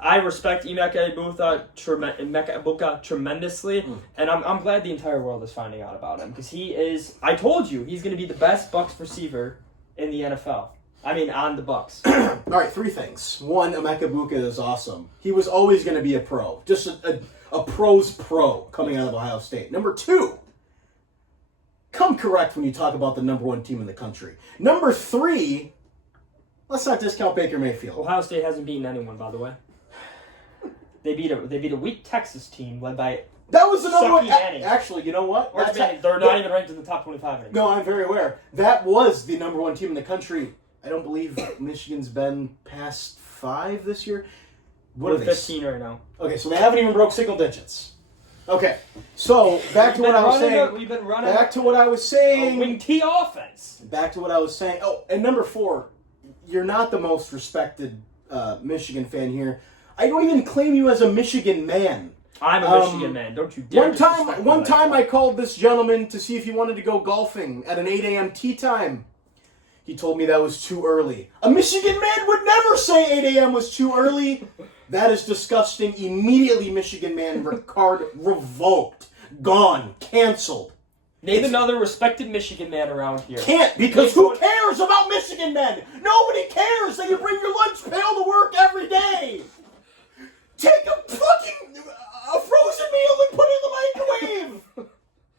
I respect Emeka Egbuka tremendously, and I'm glad the entire world is finding out about him, because he is, I told you, he's going to be the best Bucs receiver in the NFL. I mean, on the Bucs. All right, 3 things. 1, Emeka Egbuka is awesome. He was always going to be a pro. Just a pro's pro coming out of Ohio State. Number 2, come correct when you talk about the number 1 team in the country. Number 3, let's not discount Baker Mayfield. Ohio State hasn't beaten anyone, by the way. They beat a weak Texas team led by That was the number one. Sucky Manning. Actually, you know what? Arch Manning, they're not even ranked in the top 25 anymore. No, I'm very aware. That was the number one team in the country. I don't believe Michigan's been past 5 this year. What We're are they? 15 right now. Okay, so they haven't even broke single digits. Okay, so back to what I was saying. We've been running Back to what I was saying. wing T offense. Back to what I was saying. Oh, and number 4, you're not the most respected Michigan fan here. I don't even claim you as a Michigan man. I'm a Michigan man. Don't you dare. One time I called this gentleman to see if he wanted to go golfing at an 8 a.m. tee time. He told me that was too early. A Michigan man would never say 8 a.m. was too early. That is disgusting. Immediately, Michigan man card revoked. Gone. Canceled. Name another respected Michigan man around here. Can't, because who cares about Michigan men? Nobody cares that you bring your lunch pail to work every day. Take a fucking frozen meal and put it in the microwave.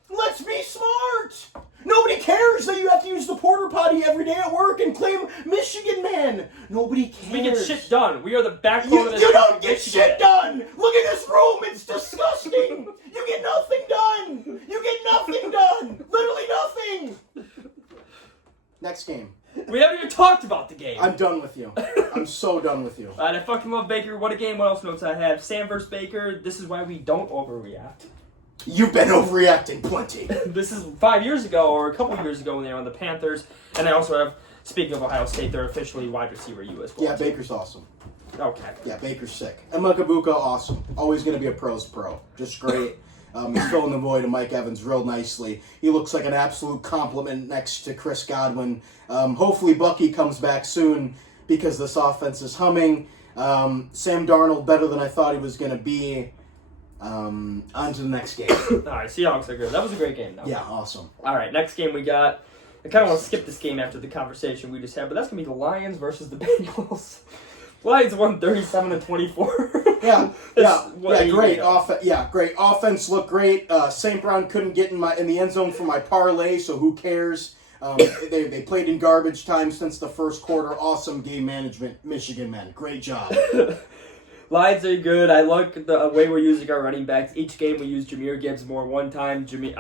Let's be smart. Nobody cares that you have to use the porta potty every day at work and claim Michigan man. Nobody cares. We get shit done. We are the backbone of this. You don't get Michigan. shit done. Look at this room. It's disgusting. You get nothing done. You get nothing done. Literally nothing. Next game. We haven't even talked about the game. I'm done with you. I'm so done with you. I fucking love Baker. What a game. What else notes I have? Sam versus Baker. This is why we don't overreact. You've been overreacting plenty. This is 5 years ago, or a couple years ago, when they were on the Panthers. And I also have, speaking of Ohio State, they're officially wide receiver U as well. Yeah, Baker's awesome. Okay. Yeah, Baker's sick. And Makabuka, awesome. Always going to be a pro's pro. Just great. He's filling the void of Mike Evans real nicely. He looks like an absolute compliment next to Chris Godwin. Hopefully Bucky comes back soon because this offense is humming. Sam Darnold, better than I thought he was going to be. On to the next game. All right, Seahawks are good. That was a great game, though. Yeah, awesome. All right, next game we got. I kind of want to skip this game after the conversation we just had, but that's going to be the Lions versus the Bengals. Lions won 37-24. Great offense looked great. St. Brown couldn't get in the end zone for my parlay, so who cares? They played in garbage time since the first quarter. Awesome game management, Michigan men. Great job. Lions are good. I like the way we're using our running backs. Each game we use Jahmyr Gibbs more one time. David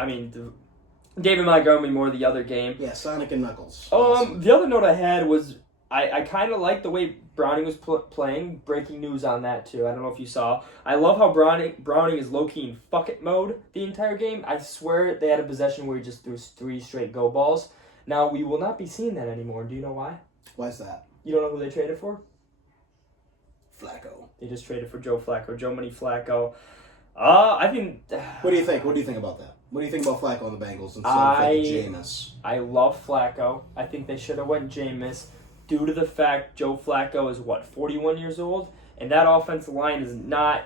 Montgomery more the other game. Yeah, Sonic and Knuckles. Awesome. The other note I had was I kind of like the way Browning was playing. Breaking news on that, too. I don't know if you saw. I love how Browning is low-key in fuck-it mode the entire game. I swear they had a possession where he just threw 3 straight go balls. Now, we will not be seeing that anymore. Do you know why? Why's that? You don't know who they traded for? Flacco. They just traded for Joe Flacco. Joe Money Flacco. I think... What do you think? What do you think about that? What do you think about Flacco and the Bengals instead of Jameis? I love Flacco. I think they should have went Jameis due to the fact Joe Flacco is, 41 years old? And that offensive line is not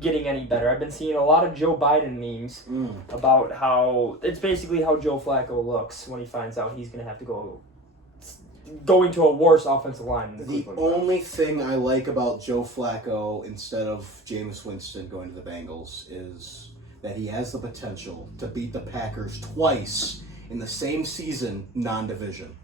getting any better. I've been seeing a lot of Joe Biden memes about how... It's basically how Joe Flacco looks when he finds out he's going to have to going to a worse offensive line. The only thing I like about Joe Flacco instead of Jameis Winston going to the Bengals is that he has the potential to beat the Packers twice in the same season, non-division.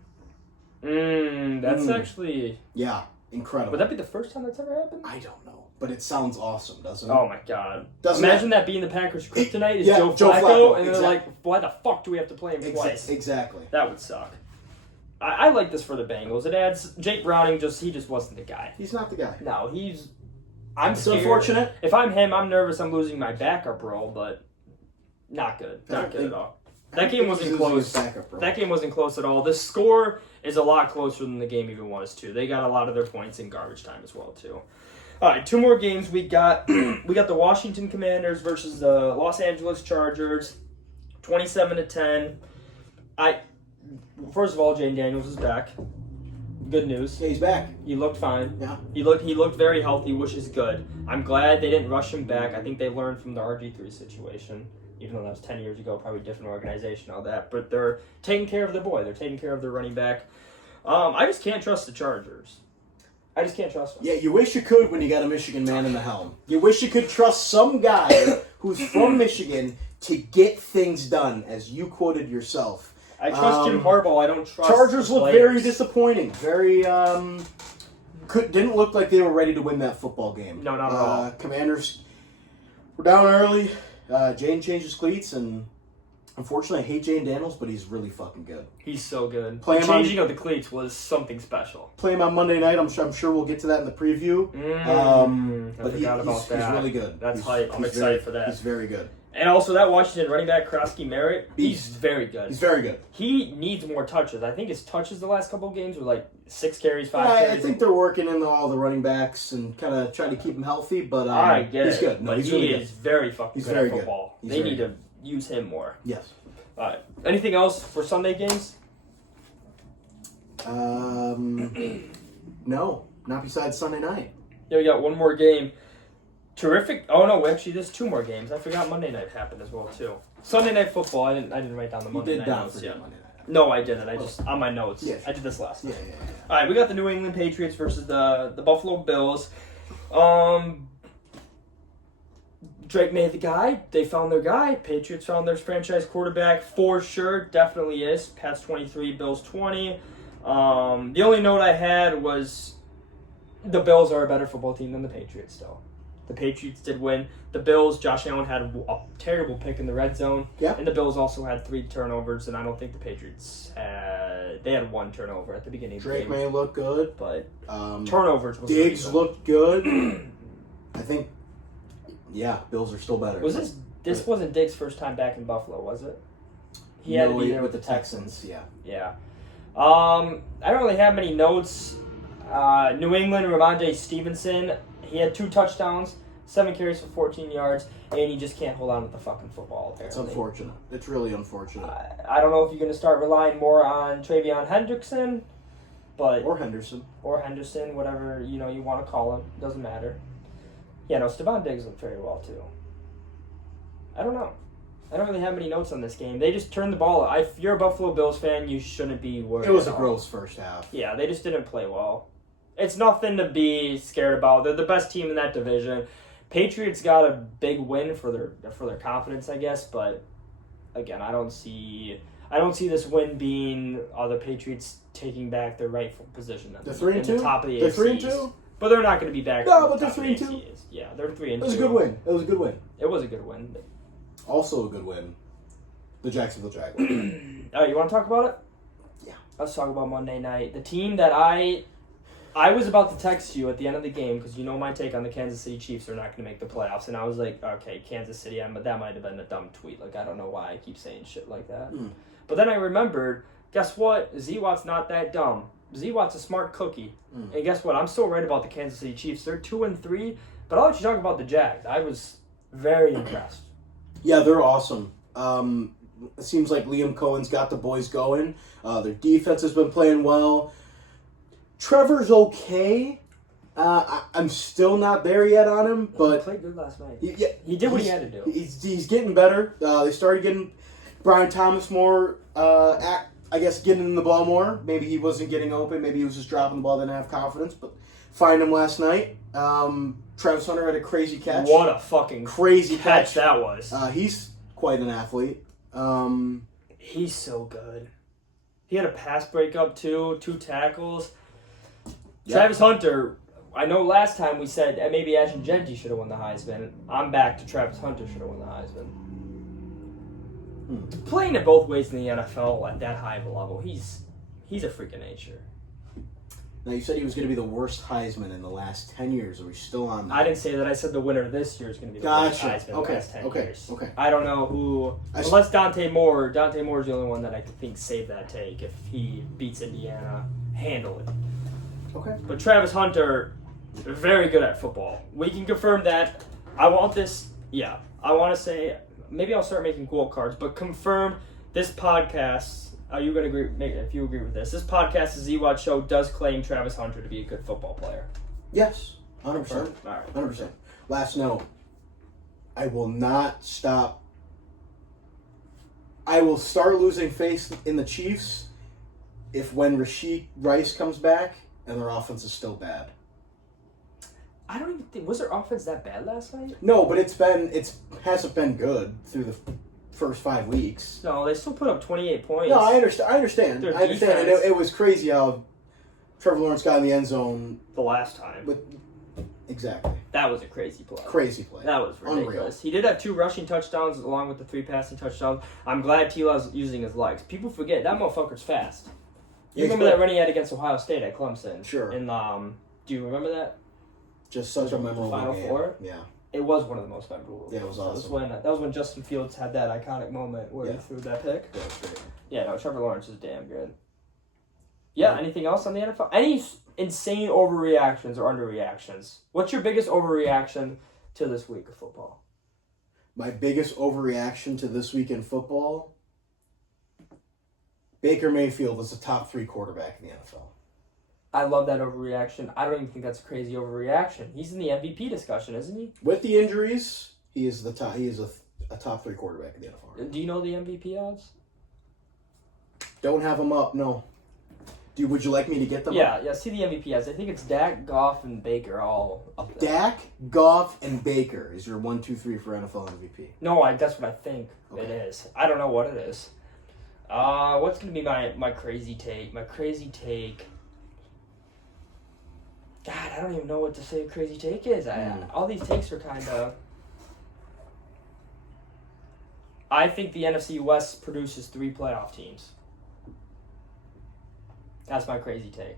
That's actually... Yeah, incredible. Would that be the first time that's ever happened? I don't know, but it sounds awesome, doesn't it? Oh my god. Imagine that being the Packers' kryptonite is Joe Flacco, and they're like, why the fuck do we have to play him twice? Exactly. That would suck. I like this for the Bengals. It adds Jake Browning. He just wasn't the guy. He's not the guy. No, I'm It's scared. unfortunate. If I'm him, I'm nervous. I'm losing my backup role, but not good. Not good at all. That game wasn't close. That game wasn't close at all. The score is a lot closer than the game even was too. They got a lot of their points in garbage time as well too. All right, 2 more games. We got the Washington Commanders versus the Los Angeles Chargers, 27-10. First of all, Jane Daniels is back. Good news. Yeah, he's back. He looked fine. Yeah. He looked very healthy, which is good. I'm glad they didn't rush him back. I think they learned from the RG3 situation, even though that was 10 years ago, probably a different organization, all that. But they're taking care of the boy. They're taking care of their running back. I just can't trust the Chargers. I just can't trust them. Yeah, you wish you could when you got a Michigan man in the helm. You wish you could trust some guy who's from Michigan to get things done, as you quoted yourself. I trust Jim Harbaugh. I don't trust Chargers look players. very disappointing. Very didn't look like they were ready to win that football game. No, not at all. Commanders were down early. Jane changes cleats, and unfortunately, I hate Jane Daniels, but he's really fucking good. He's so good. Play The him on- changing of the cleats was something special. Play him on Monday night. I'm sure we'll get to that in the preview. I But forgot about that. He's really good. That's He's- hype. I'm he's excited very- for that. He's very good. And also that Washington running back, Krosky Merritt, he's very good. He's very good. He needs more touches. I think his touches the last couple of games were like 6 carries, 5 I carries. think they're working in all the running backs and kind of trying to keep him healthy, but I get he's it. good. No, but he's he really is very fucking He's good very at good. football. He's They very need to use him more. Yes. All right. Anything else for Sunday games? No, not besides Sunday night. Yeah, we got one more game. Terrific. Oh no, actually, there's 2 more games. I forgot Monday night happened as well too. Sunday night football. I didn't write down the Monday night notes yet. Monday night. No, I didn't. I just on my notes. Yeah. I did this last Yeah, night. yeah, All right, we got the New England Patriots versus the Buffalo Bills. Drake made the guy. They found their guy. Patriots found their franchise quarterback for sure. Definitely is. Pats 23, Bills 20. The only note I had was the Bills are a better football team than the Patriots, though. The Patriots did win. The Bills, Josh Allen had a terrible pick in the red zone. Yeah. And the Bills also had 3 turnovers, and I don't think the Patriots had... They had 1 turnover at the beginning of the Drake game. may look good. But turnovers was the Diggs reason. looked good. I think, yeah, Bills are still better. Was this wasn't Diggs' first time back in Buffalo, was it? He had to be there with the Texans. Yeah. Yeah. I don't really have many notes. New England, Ramondre Stevenson, he had 2 touchdowns, 7 carries for 14 yards, and he just can't hold on to the fucking football, apparently. It's unfortunate. It's really unfortunate. I don't know if you're going to start relying more on Travion Hendrickson, but Or Henderson. or Henderson, whatever you want to call him, doesn't matter. Yeah, no, Stephon Diggs looked very well too. I don't know. I don't really have many notes on this game. They just turned the ball. If you're a Buffalo Bills fan, you shouldn't be worried. It was a at all. gross first half. Yeah, they just didn't play well. It's nothing to be scared about. They're the best team in that division. Patriots got a big win for their confidence, I guess. But again, I don't see this win being the Patriots taking back their rightful position in They're 3-2. the top of the They're AFC. 3-2. But they're not going to be back. No, to the but they're top of the 3-2. AFC. Yeah, they're 3-2. It was a good win. It was a good win. It was a good win. Also a good win. The Jacksonville Jaguars. All right, you want to talk about it? Yeah. Let's talk about Monday night. The team that I was about to text you at the end of the game because you know my take on the Kansas City Chiefs are not going to make the playoffs, and I was like, okay, Kansas City, but that might have been a dumb tweet. Like, I don't know why I keep saying shit like that. But then I remembered, guess what? Z-Watt's not that dumb. Z-Watt's a smart cookie. And guess what? I'm still right about the Kansas City Chiefs. They're 2-3, but I'll let you talk about the Jags. I was very impressed. Yeah, they're awesome. It seems like Liam Cohen's got the boys going. Their defense has been playing well. Trevor's okay. I'm still not there yet on him, He but played good last night. he did what he had to do. He's getting better. They started getting Brian Thomas more, I guess, getting the ball more. Maybe he wasn't getting open. Maybe he was just dropping the ball, didn't have confidence. But find him last night. Travis Hunter had a crazy catch. What a fucking Crazy catch that was. He's quite an athlete. He's so good. He had a pass breakup too, 2 tackles. Yeah. Travis Hunter, I know last time we said maybe Ashton Genty should have won the Heisman. I'm back to Travis Hunter should have won the Heisman. Playing it both ways in the NFL at that high of a level, he's a freak of nature. Now, you said he was going to be the worst Heisman in the last 10 years. Are we still on that? I didn't say that. I said the winner this year is going to be the worst Gotcha. Heisman in the last 10 years. Okay. I don't know who, unless Dante Moore. Dante Moore's the only one that I could think saved that take if he beats Indiana handily. Okay. But Travis Hunter, very good at football. We can confirm that. I want this. Yeah, I want to say maybe I'll start making quote cards, but confirm this podcast. Are you going to agree? If you agree with this, this podcast, the Z-Watt Show, does claim Travis Hunter to be a good football player. Yes. 100%. All right. 100%. Last note. I will not stop. I will start losing faith in the Chiefs when Rashid Rice comes back and their offense is still bad. I don't even think was their offense that bad last night. No, but it hasn't been good through the first 5 weeks. No, they still put up 28 points. No, I understand. Their I understand. And defense. it was crazy how Trevor Lawrence got in the end zone The last time. with Exactly. That was a crazy play. Crazy play. That was ridiculous. Unreal. He did have 2 rushing touchdowns along with the 3 passing touchdowns. I'm glad T.Law's using his legs. People forget that motherfucker's fast. You remember that run he had against Ohio State at Clemson? Sure. In do you remember that? Just such a memorable Final game. Four? Yeah. It was one of the most memorable. Yeah, it was awesome. That was when Justin Fields had that iconic moment where he threw that pick. That was great. Yeah, no, Trevor Lawrence is damn good. Yeah, anything else on the NFL? Any insane overreactions or underreactions? What's your biggest overreaction to this week of football? My biggest overreaction to this week in football, Baker Mayfield is the top 3 quarterback in the NFL. I love that overreaction. I don't even think that's a crazy overreaction. He's in the MVP discussion, isn't he? With the injuries, he is the top. He is a top 3 quarterback in the NFL. Do you know the MVP odds? Don't have them up. No. Would you like me to get them? Yeah, up? yeah. See the MVP odds. I think it's Dak, Goff, and Baker all up there. Dak, Goff, and Baker is your 1, 2, 3 for NFL MVP. No, that's what I think it Okay. is. I don't know what it is. What's gonna be my crazy take? My crazy take. God, I don't even know what to say. A crazy take is. All these takes are kind of. I think the NFC West produces 3 playoff teams. That's my crazy take.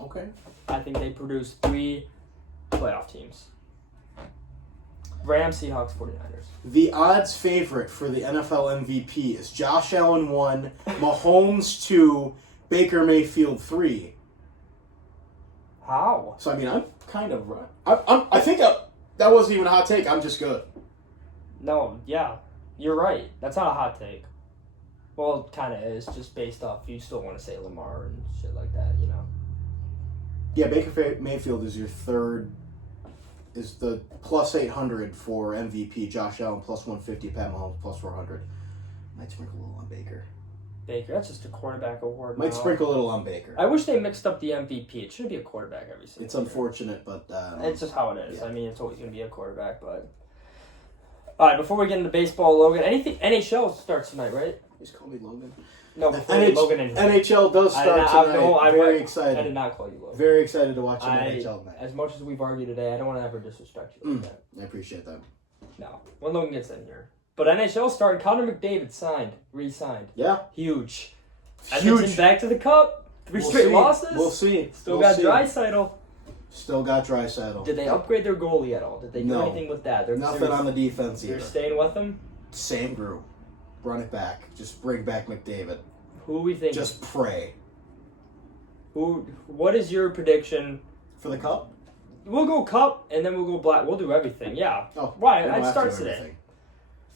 Okay. I think they produce 3 playoff teams. Rams, Seahawks, 49ers. The odds favorite for the NFL MVP is Josh Allen 1, Mahomes 2, Baker Mayfield 3. How? So, I mean, I'm kind of right. I think that wasn't even a hot take. I'm just good. No, yeah. You're right. That's not a hot take. Well, it kind of is, just based off, you still want to say Lamar and shit like that, you know? Yeah, Baker Mayfield is your third, is the plus 800 for MVP. Josh Allen plus 150, Pat Mahomes plus 400. Might sprinkle a little on Baker. Baker, that's just a quarterback award. Might now. sprinkle a little on Baker. I wish they mixed up the MVP. It shouldn't be a quarterback every single It's year. unfortunate, but... It's just how it is. Yeah. I mean, it's always going to be a quarterback, but... All right, before we get into baseball, Logan, NHL starts tonight, right? Just call me Logan. No, before Logan in here. NHL does start tonight. Very I excited. did not call you Logan. Very excited to watch some NHL tonight. As much as we've argued today, I don't want to ever disrespect you like that. I appreciate that. No, when Logan gets in here. But NHL started. Connor McDavid re-signed. Yeah. Huge. Huge. Edmonton back to the Cup. 3 straight losses. We'll see. Still got Draisaitl. Still got Draisaitl. Did they upgrade their goalie at all? Did they do anything with that? Nothing on the defense You're either. staying with them? Same group. Run it back. Just bring back McDavid. Who we think? Just pray. What is your prediction? For the Cup? We'll go Cup, and then we'll go Black. We'll do everything, yeah. Oh, Why? we don't It have to starts do today. everything.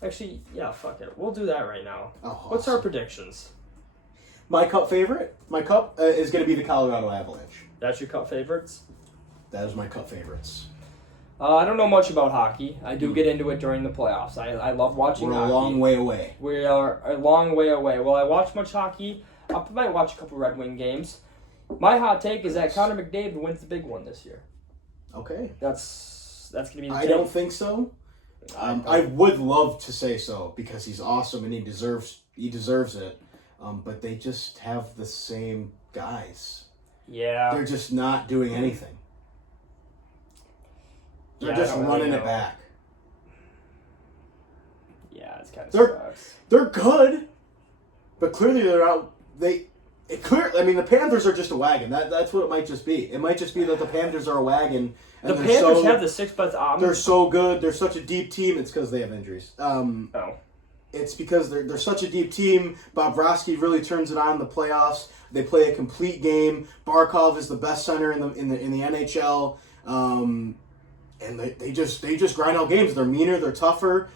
Actually, yeah, fuck it. We'll do that right now. Oh, What's awesome. our predictions? My Cup favorite? My Cup is going to be the Colorado Avalanche. That's your Cup favorites? That is my Cup favorites. I don't know much about hockey. I do get into it during the playoffs. I love watching We're hockey. a long way away. We are a long way away. Well, I watch much hockey. I might watch a couple Red Wing games. My hot take is that Connor McDavid wins the big one this year. Okay. That's going to be the I take. don't think so. I would love to say so because he's awesome and he deserves it. But they just have the same guys. Yeah. They're just not doing anything. They're Yeah, just I don't running really it know. back. Yeah, it's kind of They're- sucks. They're good, but clearly they're out. The Panthers are just a wagon. That's what it might just be. It might just be that the Panthers are a wagon. And The Panthers have the 6 bets on. They're so good. They're such a deep team. It's because they have injuries. Oh. It's because they're such a deep team. Bobrovsky really turns it on in the playoffs. They play a complete game. Barkov is the best center in the NHL. And they just grind out games. They're meaner. They're tougher.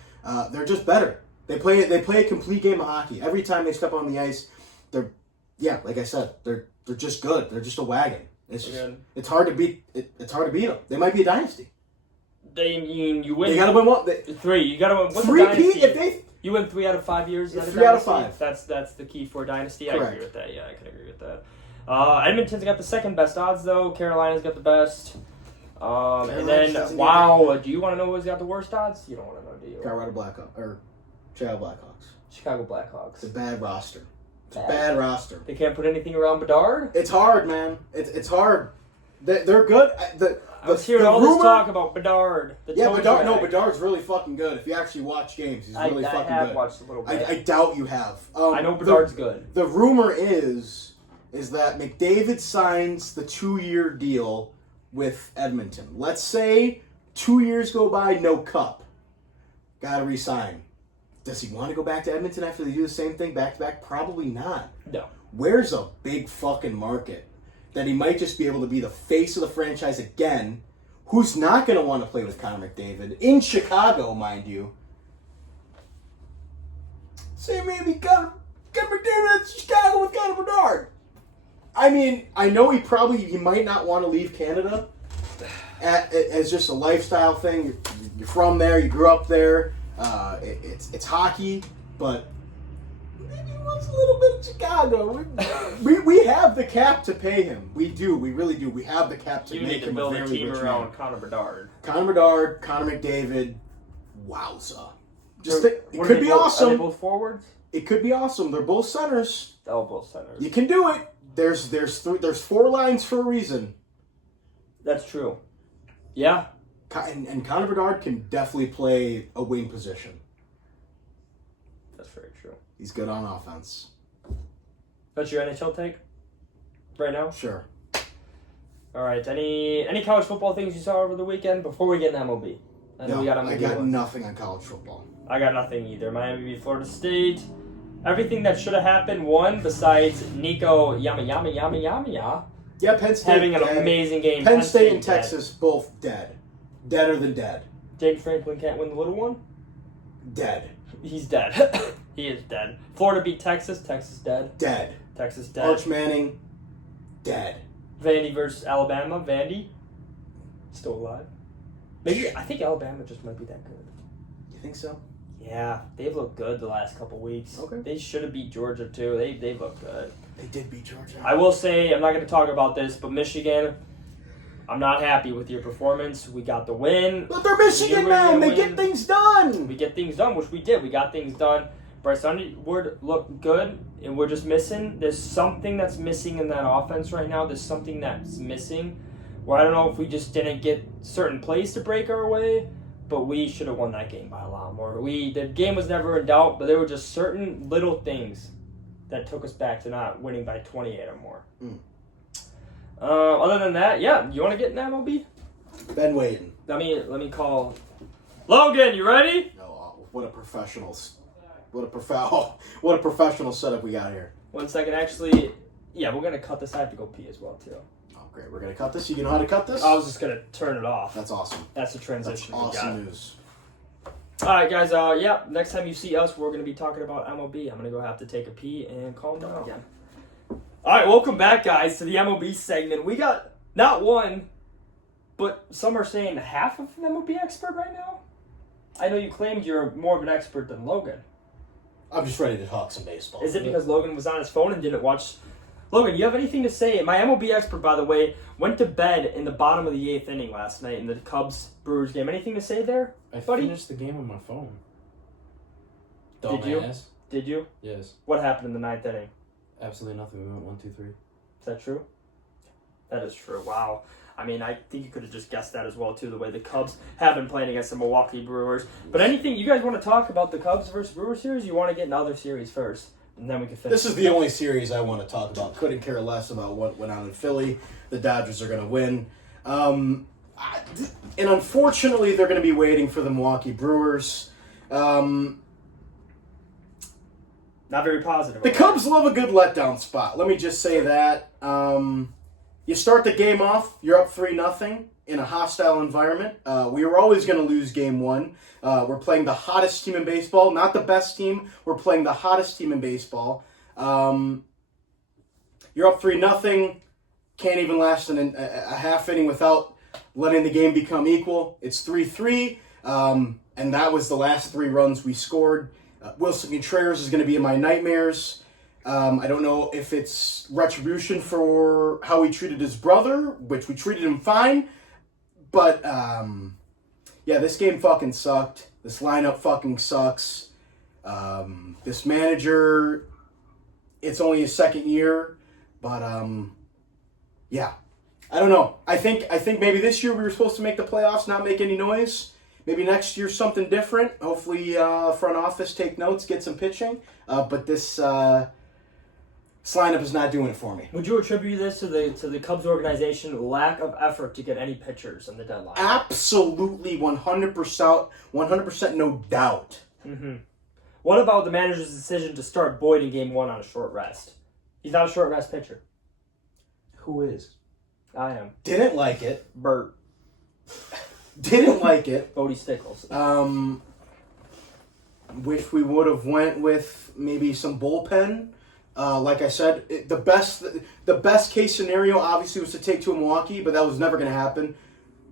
They're just better. They play a complete game of hockey. Every time they step on the ice, like I said, they're just good. They're just a wagon. It's hard to beat. It's hard to beat them. They might be a dynasty. You win. They gotta win one. 3. You gotta win. What's a Three dynasty? if they. You win 3 out of 5 years. Is that a 3 out of dynasty? 5. That's the key for a dynasty. I Correct. agree with that. Yeah, I can agree with that. Edmonton's got the second best odds though. Carolina's got the best. And Carolina's then doesn't do you want to know who's got the worst odds? You don't want to know, do you? Colorado Blackhawks or Chicago Blackhawks. Chicago Blackhawks. It's a bad roster. It's a bad roster. They can't put anything around Bedard. It's hard, man. It's hard. They're good. I was hearing all this talk about Bedard. Bedard's really fucking good. If you actually watch games, he's really fucking good. I have watched a little bit. I doubt you have. I know Bedard's good. The rumor is that McDavid signs the 2-year deal with Edmonton. Let's say 2 years go by, no cup. Gotta resign. Does he want to go back to Edmonton after they do the same thing back to back? Probably not. No. Where's a big fucking market that he might just be able to be the face of the franchise again? Who's not going to want to play with Connor McDavid? In Chicago, mind you. Say maybe Connor McDavid in Chicago with Connor Bedard. I mean, I know he might not want to leave Canada as just a lifestyle thing. You're from there, you grew up there. It's hockey, but maybe he wants a little bit of Chicago. We have the cap to pay him. We do. We really do. We have the cap to make him a very rich man. You need to build a team around Connor Bedard. Connor Bedard, Connor McDavid. Wowza. It could be awesome. Are they both forwards? It could be awesome. They're both centers. Oh, both centers. You can do it. There's 4 lines for a reason. That's true. Yeah. And Connor Bedard can definitely play a wing position. That's very true. He's good on offense. That's your NHL take? Right now? Sure. All right. Any college football things you saw over the weekend before we get in MLB? I got nothing on college football. I got nothing either. Miami beat Florida State. Everything that should have happened won besides Nico Yama. Yeah, Penn State having an amazing game. Penn State and Texas both dead. Deader than dead. James Franklin can't win the little one? Dead. He's dead. He is dead. Florida beat Texas. Texas dead. Dead. Texas dead. Arch Manning. Dead. Vandy versus Alabama. Vandy still alive. Maybe I think Alabama just might be that good. You think so? Yeah, they've looked good the last couple weeks. Okay. They should have beat Georgia too. They've looked good. They did beat Georgia. I will say, I'm not going to talk about this, but Michigan, I'm not happy with your performance. We got the win. But they're Michigan, man. They get things done. We get things done, which we did. We got things done. Bryce Underwood looked good, and we're just missing. There's something that's missing in that offense right now. There's something that's missing. Where I don't know if we just didn't get certain plays to break our way, but we should have won that game by a lot more. The game was never in doubt, but there were just certain little things that took us back to not winning by 28 or more. Other than that, yeah, you want to get in MLB? Ben waiting. Let me call Logan. You ready? No, what a professional setup we got here. 1 second, actually. Yeah, we're gonna cut this. I have to go pee as well too. Oh, great. We're gonna cut this. You know how to cut this? I was just gonna turn it off. That's awesome. That's the transition. That's awesome news. All right, guys. Yeah. Next time you see us, we're gonna be talking about MLB. I'm gonna go have to take a pee and calm down again. All right, welcome back, guys, to the MLB segment. We got not one, but some are saying half of an MLB expert right now. I know you claimed you're more of an expert than Logan. I'm just ready to talk some baseball. Is it because Logan was on his phone and didn't watch? Logan, you have anything to say? My MLB expert, by the way, went to bed in the bottom of the 8th inning last night in the Cubs-Brewers game. Anything to say there, buddy? I finished the game on my phone. Did you? Did you? Yes. What happened in the 9th inning? Absolutely nothing. We went 1, 2, 3. Is that true? That is true. Wow. I mean, I think you could have just guessed that as well, too, the way the Cubs have been playing against the Milwaukee Brewers. But anything, you guys want to talk about the Cubs versus Brewers series? Or you want to get in other series first? And then we can finish. This is the only series I want to talk about. Couldn't care less about what went on in Philly. The Dodgers are going to win. And unfortunately, they're going to be waiting for the Milwaukee Brewers. Not very positive. The Cubs love a good letdown spot. Let me just say that. You start the game off, you're up 3-0 in a hostile environment. We were always going to lose game 1. We're playing the hottest team in baseball, not the best team. We're playing the hottest team in baseball. You're up 3-0. Can't even last a half inning without letting the game become equal. It's 3-3, and that was the last 3 runs we scored. Wilson Contreras is going to be in my nightmares. I don't know if it's retribution for how we treated his brother, which we treated him fine. But, yeah, this game fucking sucked. This lineup fucking sucks. This manager, it's only his second year. But, yeah, I don't know. I think maybe this year we were supposed to make the playoffs, not make any noise. Maybe next year something different. Hopefully, front office take notes, get some pitching. But this lineup is not doing it for me. Would you attribute this to the Cubs organization lack of effort to get any pitchers in the deadline? Absolutely, 100%, no doubt. Mm-hmm. What about the manager's decision to start Boyd in Game 1 on a short rest? He's not a short rest pitcher. Who is? I am. Didn't like it. Bert. Didn't like it. Bodie Stickles. Wish we would have went with maybe some bullpen. Like I said, the best case scenario obviously was to take to Milwaukee, but that was never going to happen.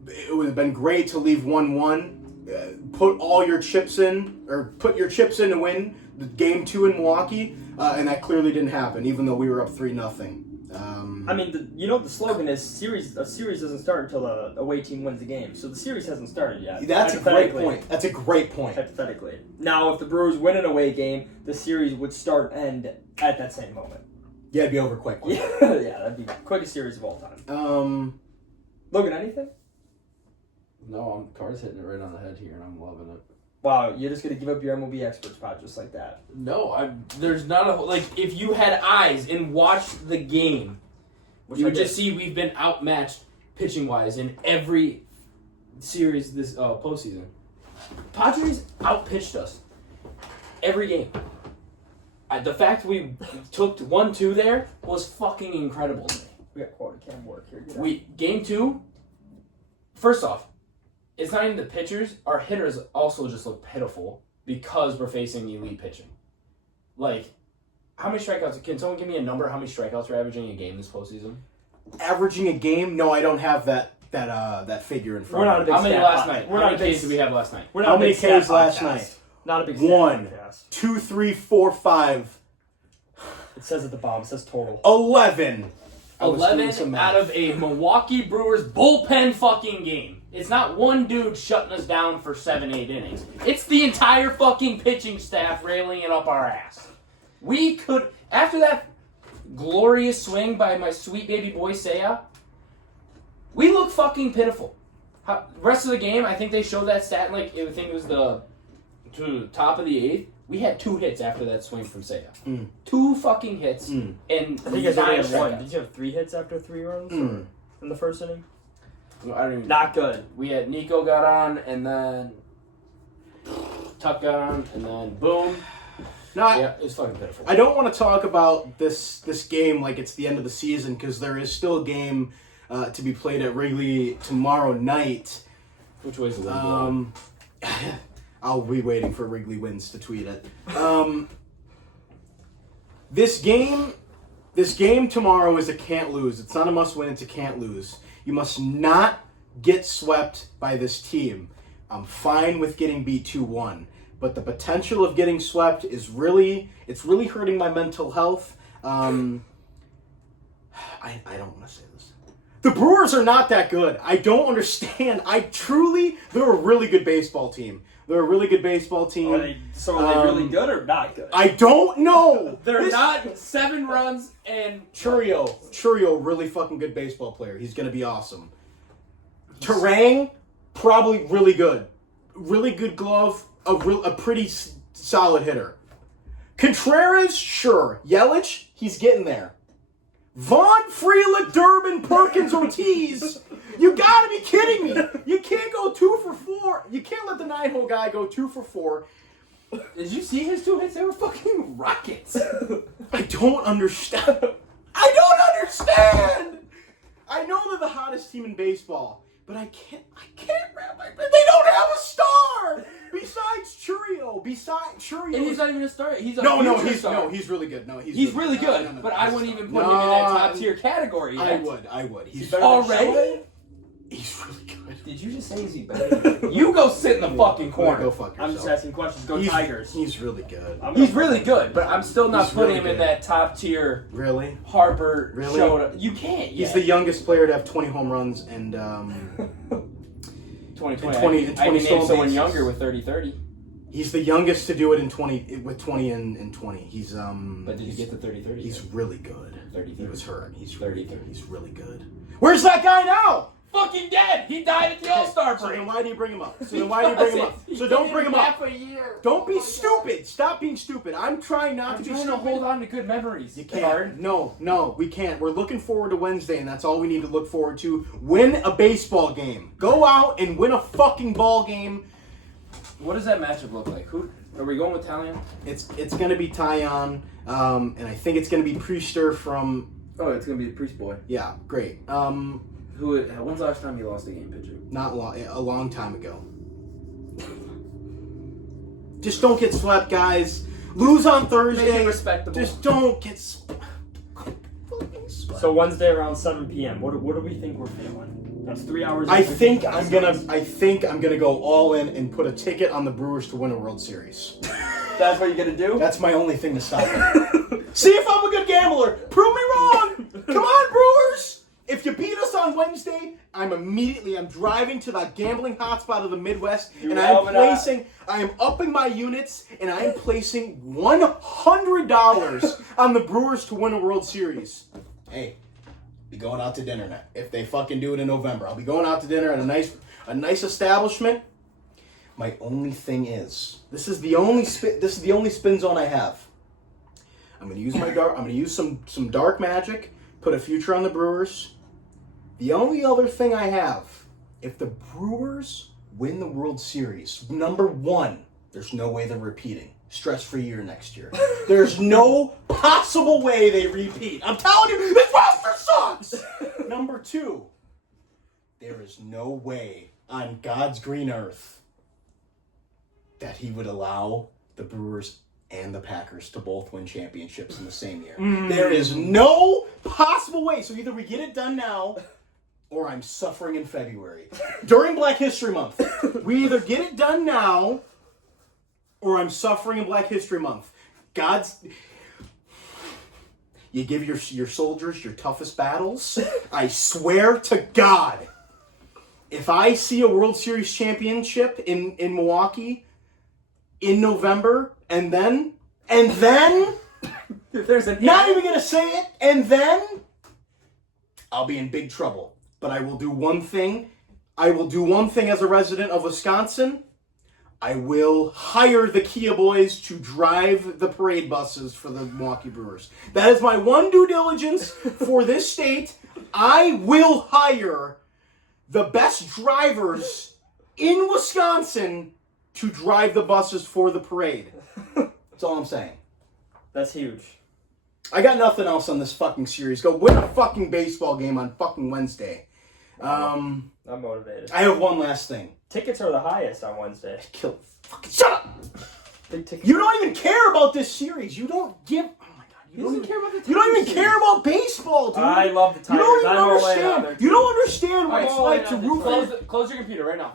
It would have been great to leave 1-1, put your chips in to win the Game 2 in Milwaukee, and that clearly didn't happen, even though we were up 3-0. I mean, the slogan is a series doesn't start until the away team wins the game. So the series hasn't started yet. That's a great point. Hypothetically. Now, if the Brewers win an away game, the series would start and end at that same moment. Yeah, it'd be over quick. Yeah, that'd be the quickest series of all time. Logan, anything? No, Carr's hitting it right on the head here, and I'm loving it. Wow, you're just going to give up your MLB expert spot just like that. No, there's not a... Like, if you had eyes and watched the game, you would just see we've been outmatched pitching-wise in every series this postseason. Padres outpitched us every game. The fact we took 1-2 there was fucking incredible to me. We got quality cam work here. Game 2, first off, it's not even the pitchers. Our hitters also just look pitiful because we're facing elite pitching. Like, how many strikeouts? Can someone give me a number? How many strikeouts we're averaging a game this postseason? Averaging a game? No, I don't have that figure in front of me. How many last night? How many Ks did we have last night? How many Ks last night? Not a big 1, 2, 3, 4, 5. It says at the bottom. It says total. 11. 11 out of a Milwaukee Brewers bullpen fucking game. It's not one dude shutting us down for 7-8 innings. It's the entire fucking pitching staff railing it up our ass. We could, after that glorious swing by my sweet baby boy Seiya, we look fucking pitiful. Rest of the game, I think they showed that stat, I think it was the top of the 8th. We had 2 hits after that swing from Seiya. 2 fucking hits. And I think you guys only had 1. Did you have 3 hits after 3 runs in the first inning? I don't even, not good. We had Nico got on, and then Tuck got on, and then boom. Yeah, it's fucking pitiful. I don't want to talk about this game like it's the end of the season because there is still a game to be played at Wrigley tomorrow night. Which way's the wind blowing? I'll be waiting for Wrigley Wins to tweet it. This game tomorrow is a can't lose. It's not a must win, it's a can't lose. You must not get swept by this team. I'm fine with getting beat 2-1, but the potential of getting swept is really hurting my mental health. I don't want to say this. The Brewers are not that good. I don't understand. They're a really good baseball team. Are they really good or not good? I don't know. They're not 7 runs and... Churio, really fucking good baseball player. He's going to be awesome. Terang, probably really good. Really good glove. A pretty solid hitter. Contreras, sure. Yelich, he's getting there. Vaughn, Freeland, Durbin, Perkins, Ortiz. You gotta be kidding me. You can't go 2 for 4. You can't let the 9-hole guy go 2 for 4. Did you see his 2 hits? They were fucking rockets. I don't understand. I know they're the hottest team in baseball, but I can't wrap my... They don't have a star besides Churio. And he's not even a star. He's a star. He's really good. He's really good. But I wouldn't even put him in that top tier category yet. I would. He's better already. He's really good. Did you just say is he better? You go sit in the fucking corner. Go fuck yourself. I'm just asking questions. Go Tigers. He's really good. He's really good, but I'm still not putting him in that top tier. Really? Harper. Really? Showed you can't. He's the youngest player to have 20 home runs and 2020. I can name someone younger with 30-30. He's the youngest to do it in 20 with 20 and 20. He's But did he get the 30-30? He's really good. 30-30. He was hurt. He's 30-30. He's really good. Where's that guy now? Fucking dead. He died at the All-Star So break. then why do you bring him up? So don't bring him up. Half a year. Don't be stupid. Stop being stupid. I'm trying not to be trying stupid. to hold on to good memories. You can't. No, we can't. We're looking forward to Wednesday, and that's all we need to look forward to. Win a baseball game. Go out and win a fucking ball game. What does that matchup look like? Who are we going with Talion? It's gonna be Tyon, and I think it's gonna be Priester from. Oh, it's gonna be the Priest boy. Yeah, great. When's the last time he lost a game pitching? Not long, a long time ago. Just don't get swept, guys. Lose on Thursday. Make it respectable. Just don't get swept. So Wednesday around 7 p.m. What do we think we're feeling? That's 3 hours. I think I'm gonna go all in and put a ticket on the Brewers to win a World Series. That's what you're gonna do? That's my only thing to stop me. See if I'm a good gambler. Prove me wrong. Come on, Brewers. If you beat us on Wednesday, I'm driving to that gambling hotspot of the Midwest, and I am upping my units, and I am placing $100 on the Brewers to win a World Series. Hey, be going out to dinner now. If they fucking do it in November, I'll be going out to dinner at a nice establishment. My only thing is, this is the only spin zone I have. I'm gonna use some dark magic, put a future on the Brewers. The only other thing I have, if the Brewers win the World Series, number one, there's no way they're repeating. Stress-free year next year. There's no possible way they repeat. I'm telling you, this roster sucks! Number two, there is no way on God's green earth that he would allow the Brewers and the Packers to both win championships in the same year. There is no possible way. So either we get it done now, or I'm suffering in February. During Black History Month. We either get it done now, or I'm suffering in Black History Month. You give your soldiers your toughest battles. I swear to God, if I see a World Series championship in Milwaukee in November, and then if there's not even gonna say it, and then I'll be in big trouble. But I will do one thing. As a resident of Wisconsin. I will hire the Kia boys to drive the parade buses for the Milwaukee Brewers. That is my one due diligence for this state. I will hire the best drivers in Wisconsin to drive the buses for the parade. That's all I'm saying. That's huge. I got nothing else on this fucking series. Go win a fucking baseball game on fucking Wednesday. I'm motivated. I have one last thing. Tickets are the highest on Wednesday. Shut up! Big ticket. You don't even care about this series. You don't give... Oh my God. He doesn't care about the You don't even Tigers care about baseball, dude. I love the Tigers. You don't even I'm all in on understand. their You team. don't understand what it's All like right, to now, root for... close your computer right now.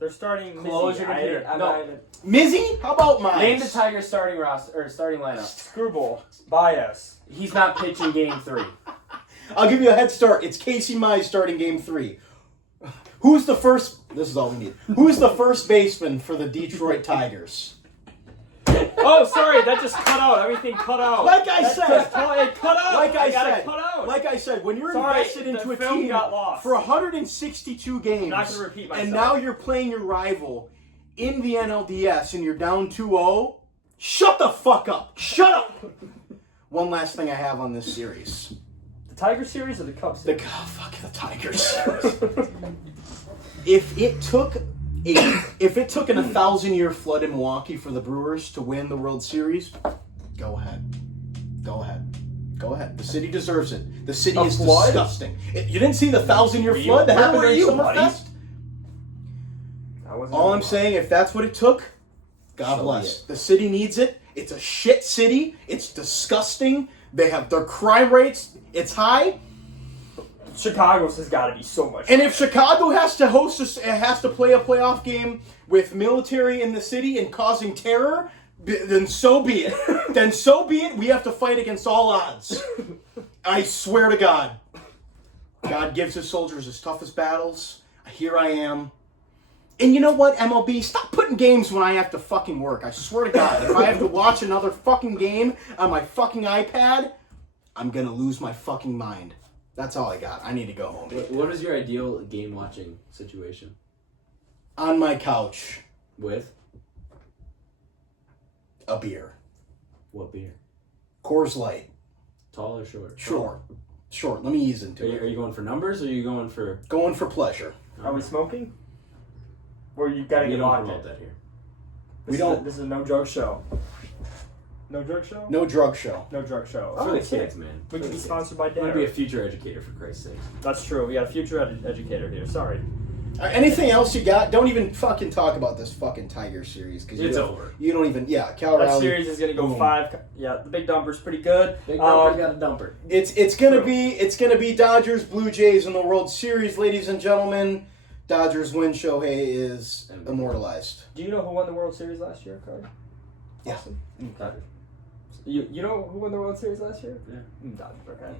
They're starting. Close your computer. No. Mizzy? How about mine? Name the Tigers starting roster or starting lineup. Screwball. Bias. He's not pitching game 3. I'll give you a head start. It's Casey Mize starting game 3. Who's the first... This is all we need. Who's the first baseman for the Detroit Tigers? Oh, sorry, that just cut out. Everything cut out. Like I said. It cut out. Like I gotta said. cut out. Like I said, when you're Sorry, invested into the a film team got lost. for 162 games, I'm not gonna repeat myself. and now you're playing your rival in the NLDS and you're down 2-0, shut the fuck up. Shut up. One last thing I have on this series. The Tiger series or the Cubs series? Fuck the Tigers. If it took an 1,000-year flood in Milwaukee for the Brewers to win the World Series, go ahead. The city deserves it. The city is flood? disgusting. You didn't see the 1,000-year flood that happened during Summerfest? All I'm saying, if that's what it took, God bless. The city needs it. It's a shit city. It's disgusting. They have their crime rates. It's high. Chicago's has got to be so much. And if Chicago has to play a playoff game with military in the city and causing terror, then so be it. We have to fight against all odds. I swear to God. God gives his soldiers his toughest battles. Here I am. And you know what, MLB? Stop putting games when I have to fucking work. I swear to God, if I have to watch another fucking game on my fucking iPad, I'm gonna lose my fucking mind. That's all I got. I need to go home. What is your ideal game watching situation? On my couch, With? a beer. What beer? Coors Light. Tall or short? Short. Let me ease into Are it. you going for numbers or are you going for... Going for pleasure. Are we smoking? Or you gotta We get don't locked promote in? that here. This is a no drug show. No drug show? No drug show. No drug show. For Oh, the okay. kids, man. We For can be the kids. sponsored by I'm going to be a Dare. future educator, for Christ's sake. That's true. We got a future educator here. Sorry. Anything else you got? Don't even fucking talk about this fucking Tiger series because It's over. You don't even. Yeah, Cal That Raleigh. series is gonna go Boom. 5. Yeah, the big dumper's pretty good. Big dumper got a dumper. It's gonna be Dodgers Blue Jays in the World Series, ladies and gentlemen. Dodgers win. Shohei is immortalized. Do you know who won the World Series last year, Carter? Yeah. Awesome. Okay. You know who won the World Series last year? Yeah. Dodgers. Okay.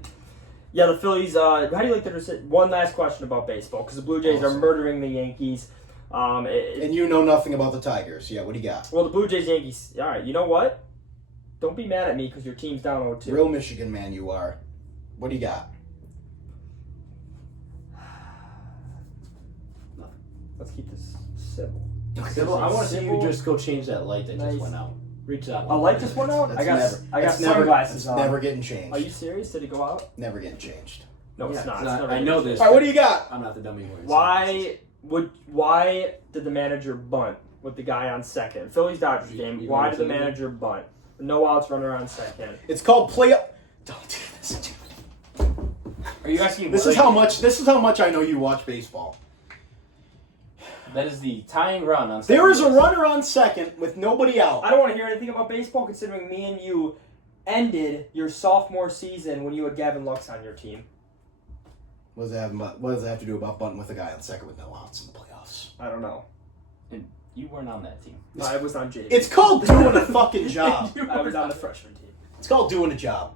Yeah, the Phillies. How do you like their decision? One last question about baseball, because the Blue Jays are Awesome. murdering the Yankees. And you know nothing about the Tigers. Yeah, what do you got? Well, the Blue Jays, Yankees. All right, you know what? Don't be mad at me because your team's down 0-2. Real Michigan man you are. What do you got? Let's keep this civil. Sybil, I want to see you Sybil. just go change that light that Nice. just went out. Reach that A light just went out? That's I got that's sunglasses on. Never getting changed. Are you serious? Did it go out? Never getting changed. No, it's Yeah, not. it's It's not- never I know gonna this. All right, what do you got? I'm not the dummy wearing sunglasses. Why did the manager bunt with the guy on second? Phillies Dodgers game. You Why wanna did the say that? manager bunt? No outs, runner on second. It's called play up. Don't do this. Are you asking? This is how much I know you watch baseball. That is the tying run on. There is a second runner on second with nobody out. I don't want to hear anything about baseball, considering me and you ended your sophomore season when you had Gavin Lux on your team. What does that have to do about bunting with a guy on second with no outs in the playoffs? I don't know. And you weren't on that team. I was on JV. It's called doing a fucking job. I was on the freshman team. It's called doing a job.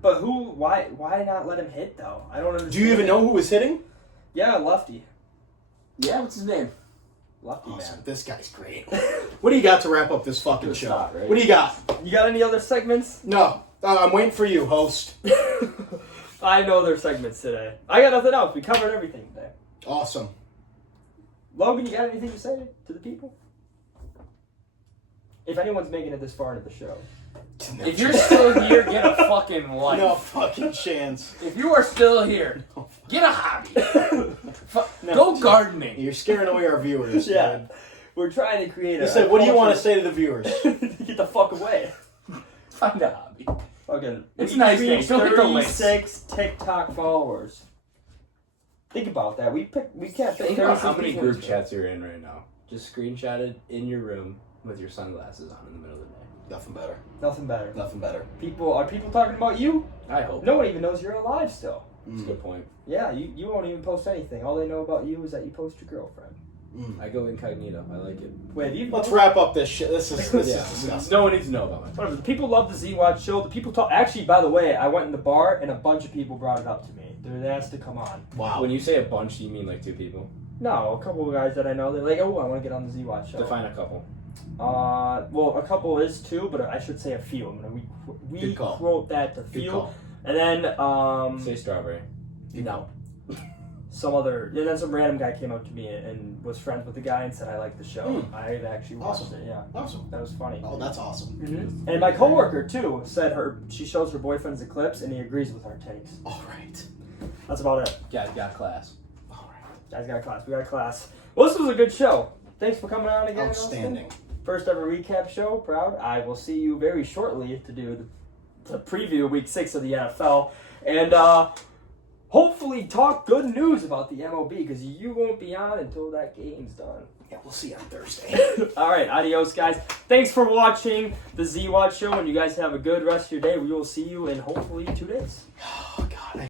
But who? Why not let him hit though? I don't understand. Do you even know who was hitting? Yeah, lefty. Yeah, what's his name? Lefty Awesome. man. This guy's great. What do you got to wrap up this fucking Good show? start, right? What do you got? You got any other segments? No. I'm waiting for you, host. I know there's segments today. I got nothing else. We covered everything today. Awesome. Logan, you got anything to say to the people? If anyone's making it this far into the show. If you're still here, get a fucking life. No fucking chance. If you are still here, get a hobby. No. Go gardening. You're scaring away our viewers. Yeah. dude. We're trying to create He said, what do you want to say to the viewers? Get the fuck away. Find a hobby. Fucking. It's we nice reached thing. Don't hit the links. 36 TikTok followers. Think about that. We can't pick Think about how 36 many people group in this chats you're in right now. Just screenshotted in your room with your sunglasses on in the middle of the day. Nothing better. room. Nothing better. Nothing better. Are people talking about you? I hope. No one even knows you're alive still. That's a good point. Yeah, you won't even post anything. All they know about you is that you post your girlfriend. I go incognito. I like it. Wait, have you? Let's wrap up this shit. This is Yeah. disgusting. No one needs to know about it. Whatever. The people love the Z-Watch show. The people talk. Actually, by the way, I went in the bar and a bunch of people brought it up to me. They asked to come on. Wow. When you say a bunch, you mean like two people? No, a couple of guys that I know. They're like, oh, I want to get on the Z-Watch show. Define a couple. Well, a couple is two, but I should say a few. I'm gonna we Good call. quote that to Good few, call. and then Say strawberry. no, some other. And then some random guy came up to me and was friends with the guy and said I like the show. I actually watched Awesome. it. Yeah, Awesome. that was funny. Oh, that's awesome. Mm-hmm. And my coworker too said she shows her boyfriend's the clips and he agrees with our takes. All right. That's about it. Guys got class. All right. Guys got class. We got class. Well, this was a good show. Thanks for coming on again. Outstanding. Austin. First ever recap show. Proud. I will see you very shortly to do the preview Week 6 of the NFL and hopefully talk good news about the MLB because you won't be on until that game's done. Yeah, we'll see you on Thursday. All right, adios, guys. Thanks for watching the Z Watch show, and you guys have a good rest of your day. We will see you in hopefully 2 days. Oh, God.